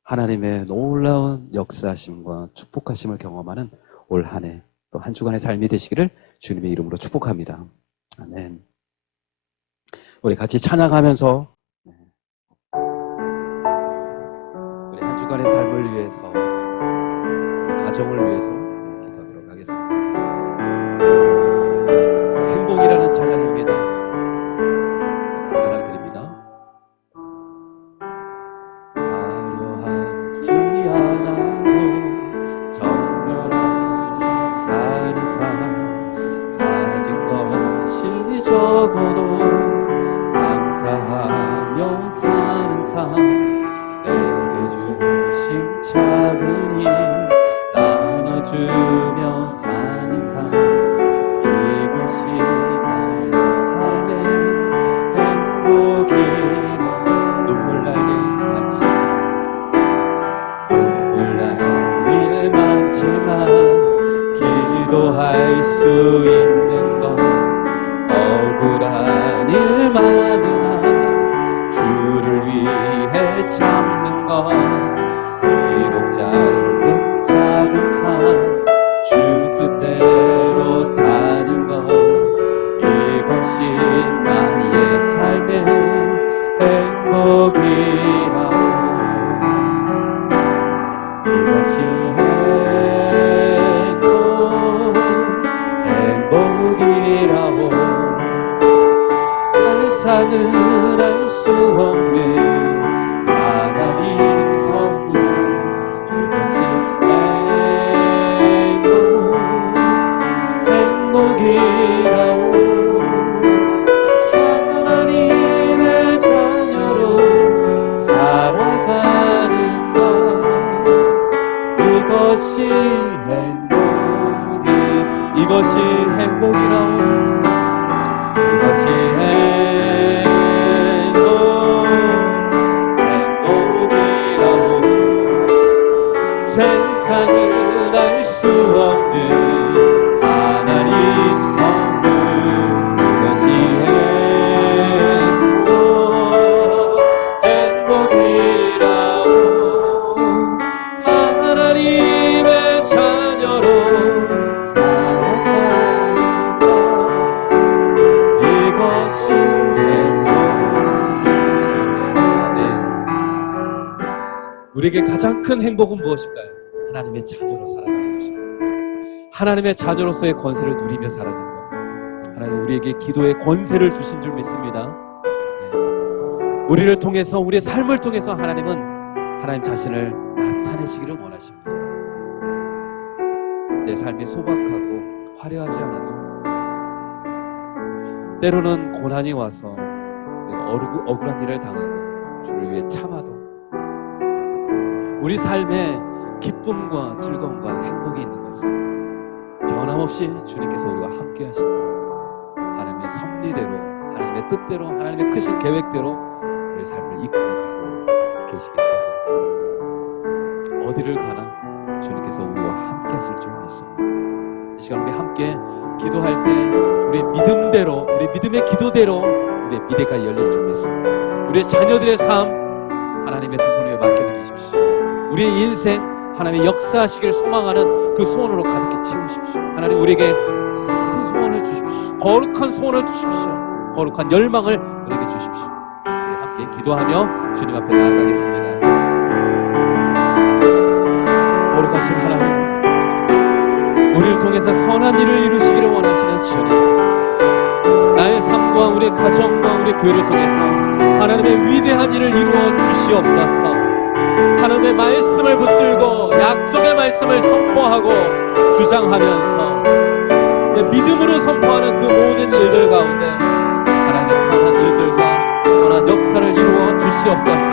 하나님의 놀라운 역사하심과 축복하심을 경험하는 올 한 해 또 한 주간의 삶이 되시기를 주님의 이름으로 축복합니다. 아멘. 우리 같이 찬양하면서 우리 한 주간의 삶을 위해서 가정을 위해서 기도하도록 하겠습니다. 행복이라는 찬양입니다. 같이 찬양 드립니다. 화려하지 않아도 정결하게 사는 삶 가진 것이 적어도 감사하며 사는 삶 내게 주신 작은 일 나눠주며 사는 삶 이것이 나의 삶의 행복이라 눈물 날 일 많지만 기도할 수 있는 건 억울한 일 많으나 주를 위해 참는 건 비록 작은 삶 주 뜻대로 사는 것 이것이 나의 삶의 행복이라오 이것이 행복이라오 세상은 알 수 없는 하나님 선물 이것이 행복이라오 하나님의 자녀로 살아가는 것 이것이 행복이라오 이것이 행복이라오 세상은 알 수 없는 하나님 선물 이것이 행복이라오 하나님의 자녀로 살아가는 것 이것이 행복이라네. 우리에게 가장 큰 행복은 무엇일까요? 하나님의 자녀로 살아가는 것입니다. 하나님의 자녀로서의 권세를 누리며 살아가는 것. 하나님 우리에게 기도의 권세를 주신 줄 믿습니다. 우리를 통해서 우리의 삶을 통해서 하나님은 하나님 자신을 나타내시기를 원하십니다. 내 삶이 소박하고 화려하지 않아도 때로는 고난이 와서 내가 억울한 일을 당하고 주를 위해 참아도 우리 삶에 기쁨과 즐거움과 행복이 있는 것은 변함없이 주님께서 우리와 함께 하십니다. 하나님의 섭리대로 하나님의 뜻대로 하나님의 크신 계획대로 우리 삶을 이끌어가고 계시기 때문에 어디를 가나 주님께서 우리와 함께 하실 줄 믿습니다. 이 시간 우리 함께 기도할 때 우리의 믿음대로 우리의 믿음의 기도대로 우리의 미래가 열릴 줄 믿습니다. 우리의 자녀들의 삶 하나님의 두 손 위에 맡겨드리십시오. 우리의 인생 하나님의 역사하시기를 소망하는 그 소원으로 가득히 채우십시오. 하나님 우리에게 큰 소원을 주십시오. 거룩한 소원을 주십시오. 거룩한 열망을 우리에게 주십시오. 우리 함께 기도하며 주님 앞에 나아가겠습니다. 거룩하신 하나님 우리를 통해서 선한 일을 이루시기를 원하시는 주님 나의 삶과 우리의 가정과 우리의 교회를 통해서 하나님의 위대한 일을 이루어 주시옵소서. 하나님의 말씀을 붙들고 약속의 말씀을 선포하고 주장하면서 내 믿음으로 선포하는 그 모든 일들 가운데 하나님의 선한 일들과 선한 역사를 이루어 주시옵소서.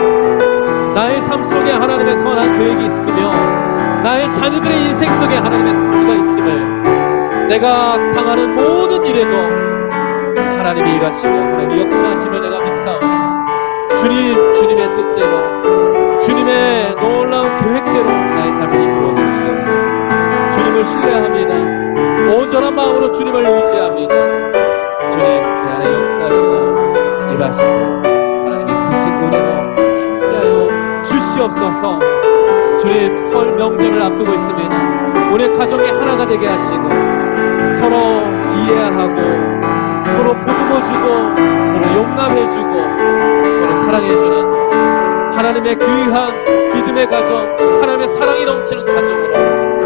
나의 삶 속에 하나님의 선한 선한 계획이 있으며 나의 자녀들의 인생 속에 하나님의 섭리가 있음을, 내가 당하는 모든 일에도 하나님이 일하시고 하나님이 역사하심을 내가 믿사오니 주님의 뜻대로, 주님의 놀라운 계획대로 나의 삶을 이끌어 주시옵소서. 주님을 신뢰합니다. 온전한 마음으로 주님을 의지합니다. 주님, 내 안에 역사하시고 일하시고 하나님의 크신 은혜로 함께하여 주시옵소서. 주님, 설 명절을 앞두고 있습니다. 우리 가정이 하나가 되게 하시고 서로 이해하고 서로 보듬어주고 서로 용납해주고 서로 사랑해주는 하나님의 귀한 믿음의 가정, 하나님의 사랑이 넘치는 가정으로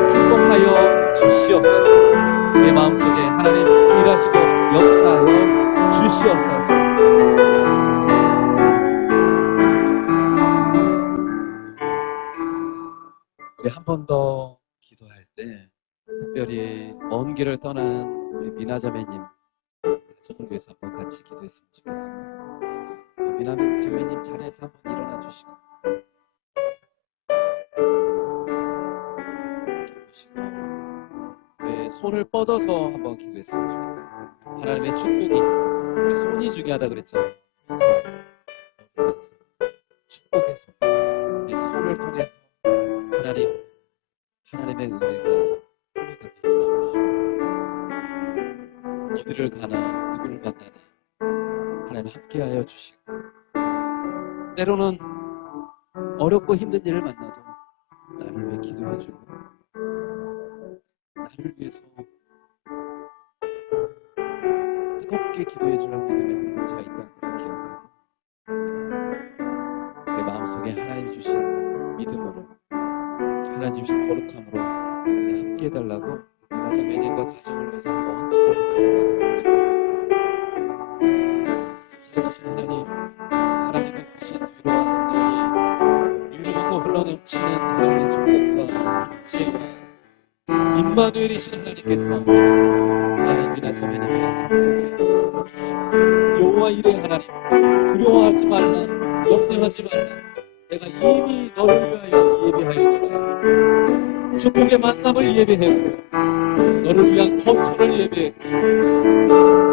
축복하여 주시옵소서. 내 마음속에 하나님 일하시고 역사하여 주시옵소서. 우리 한 번 더 기도할 때 특별히 먼 길을 떠난 우리 미나자매님 가정을 위해서 한번 같이 기도했으면 좋겠습니다. 미나자매님 자리에서 한번 일어나 주시고 우리 손을 뻗어서 한번 기도했으면 좋겠습니다. 하나님의 축복이, 우리 손이 중요하다 그랬잖아요. 축복의 손, 이 손을 통해서 하나님의 은혜가 흘러가게 해주십시오. 어디를 가나 누구를 만나나 하나님 함께하여 주시고, 때로는 어렵고 힘든 일을 만나도 나를 위해 기도해주고 나를 위해서 뜨겁게 기도해주는 믿음의 공동체가 있다는 것을 기억하고 내 마음속에 하나님 주신 믿음으로, 하나님 주신 거룩함으로 함께 해달라고 미나자매님과 가정을 위해서 한번 축복해서 기도하도록 하겠습니다. 살아계신 하나님, 하나님의 크신 위로와 능력이 유로부터 흘러넘치는 하나님의 축복과 임재와 임마누엘이신 하나님께서 하나님 미나자매님의 삶 속에 들어주시옵소서. 여호와 이레 하나님, 두려워하지 말라, 염려하지 말라, 내가 이미 너를 위하여 예비하였노라. 축복의 만남을 예비했고 너를 위한 건설을 예비했고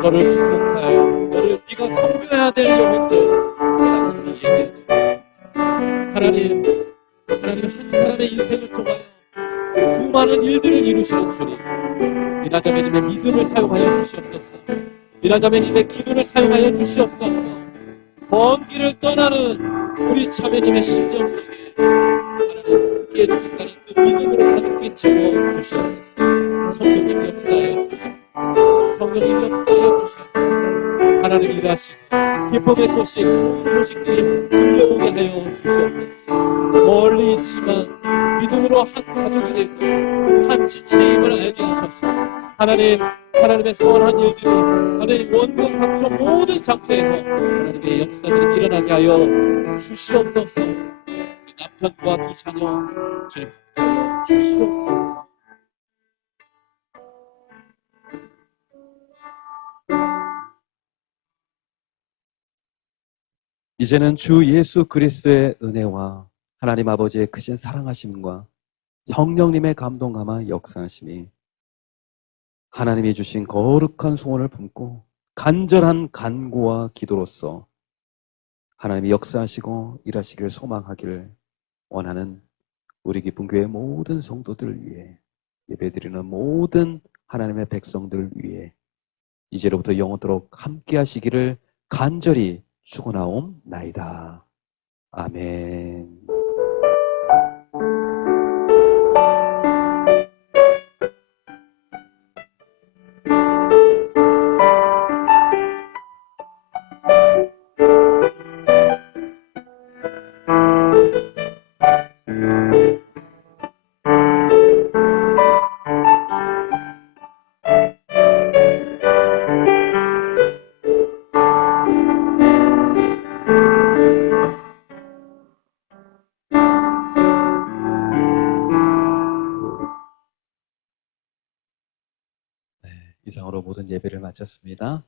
너를 축복할, 너를 네가 섬겨야 될 영혼들 내가 이미 예비했노라. 하나님 한 사람의 인생을 통하여 수많은 일들을 이루시는 주님, 미나자매님의 믿음을 사용하여 주시옵소서. 미나자매님의 기도를 사용하여 주시옵소서. 먼 길을 떠나는 우리 자매님의 심령 속에 하나님 함께해 주신다는 그 믿음으로 가득히 채워 주시옵소서. 성령님 역사하여 주시옵소서. 성령님 역사하여 주시옵소서. 하나님 일하시고 기쁨의 소식, 좋은 소식들이 들려오게 하여 주시옵소서. 멀리 있지만 믿음으로 한 가족이 되고 한 지체임을 알게 하셔서 하나님의 선한 일들이 하나님 원국 각종 모든 장소에서 하나님의 역사들이 일어나게 하여 주시옵소서. 우리 남편과 두 자녀 주님 하여 주시옵소서. 이제는 주 예수 그리스도의 은혜와 하나님 아버지의 크신 사랑하심과 성령님의 감동감화 역사하심이 하나님이 주신 거룩한 소원을 품고 간절한 간구와 기도로서 하나님이 역사하시고 일하시길 소망하기를 원하는 우리 기쁜 교회 모든 성도들 위해, 예배드리는 모든 하나님의 백성들 위해 이제로부터 영원토록 함께 하시기를 간절히 축원하옵나이다. 아멘. 이상으로 모든 예배를 마쳤습니다.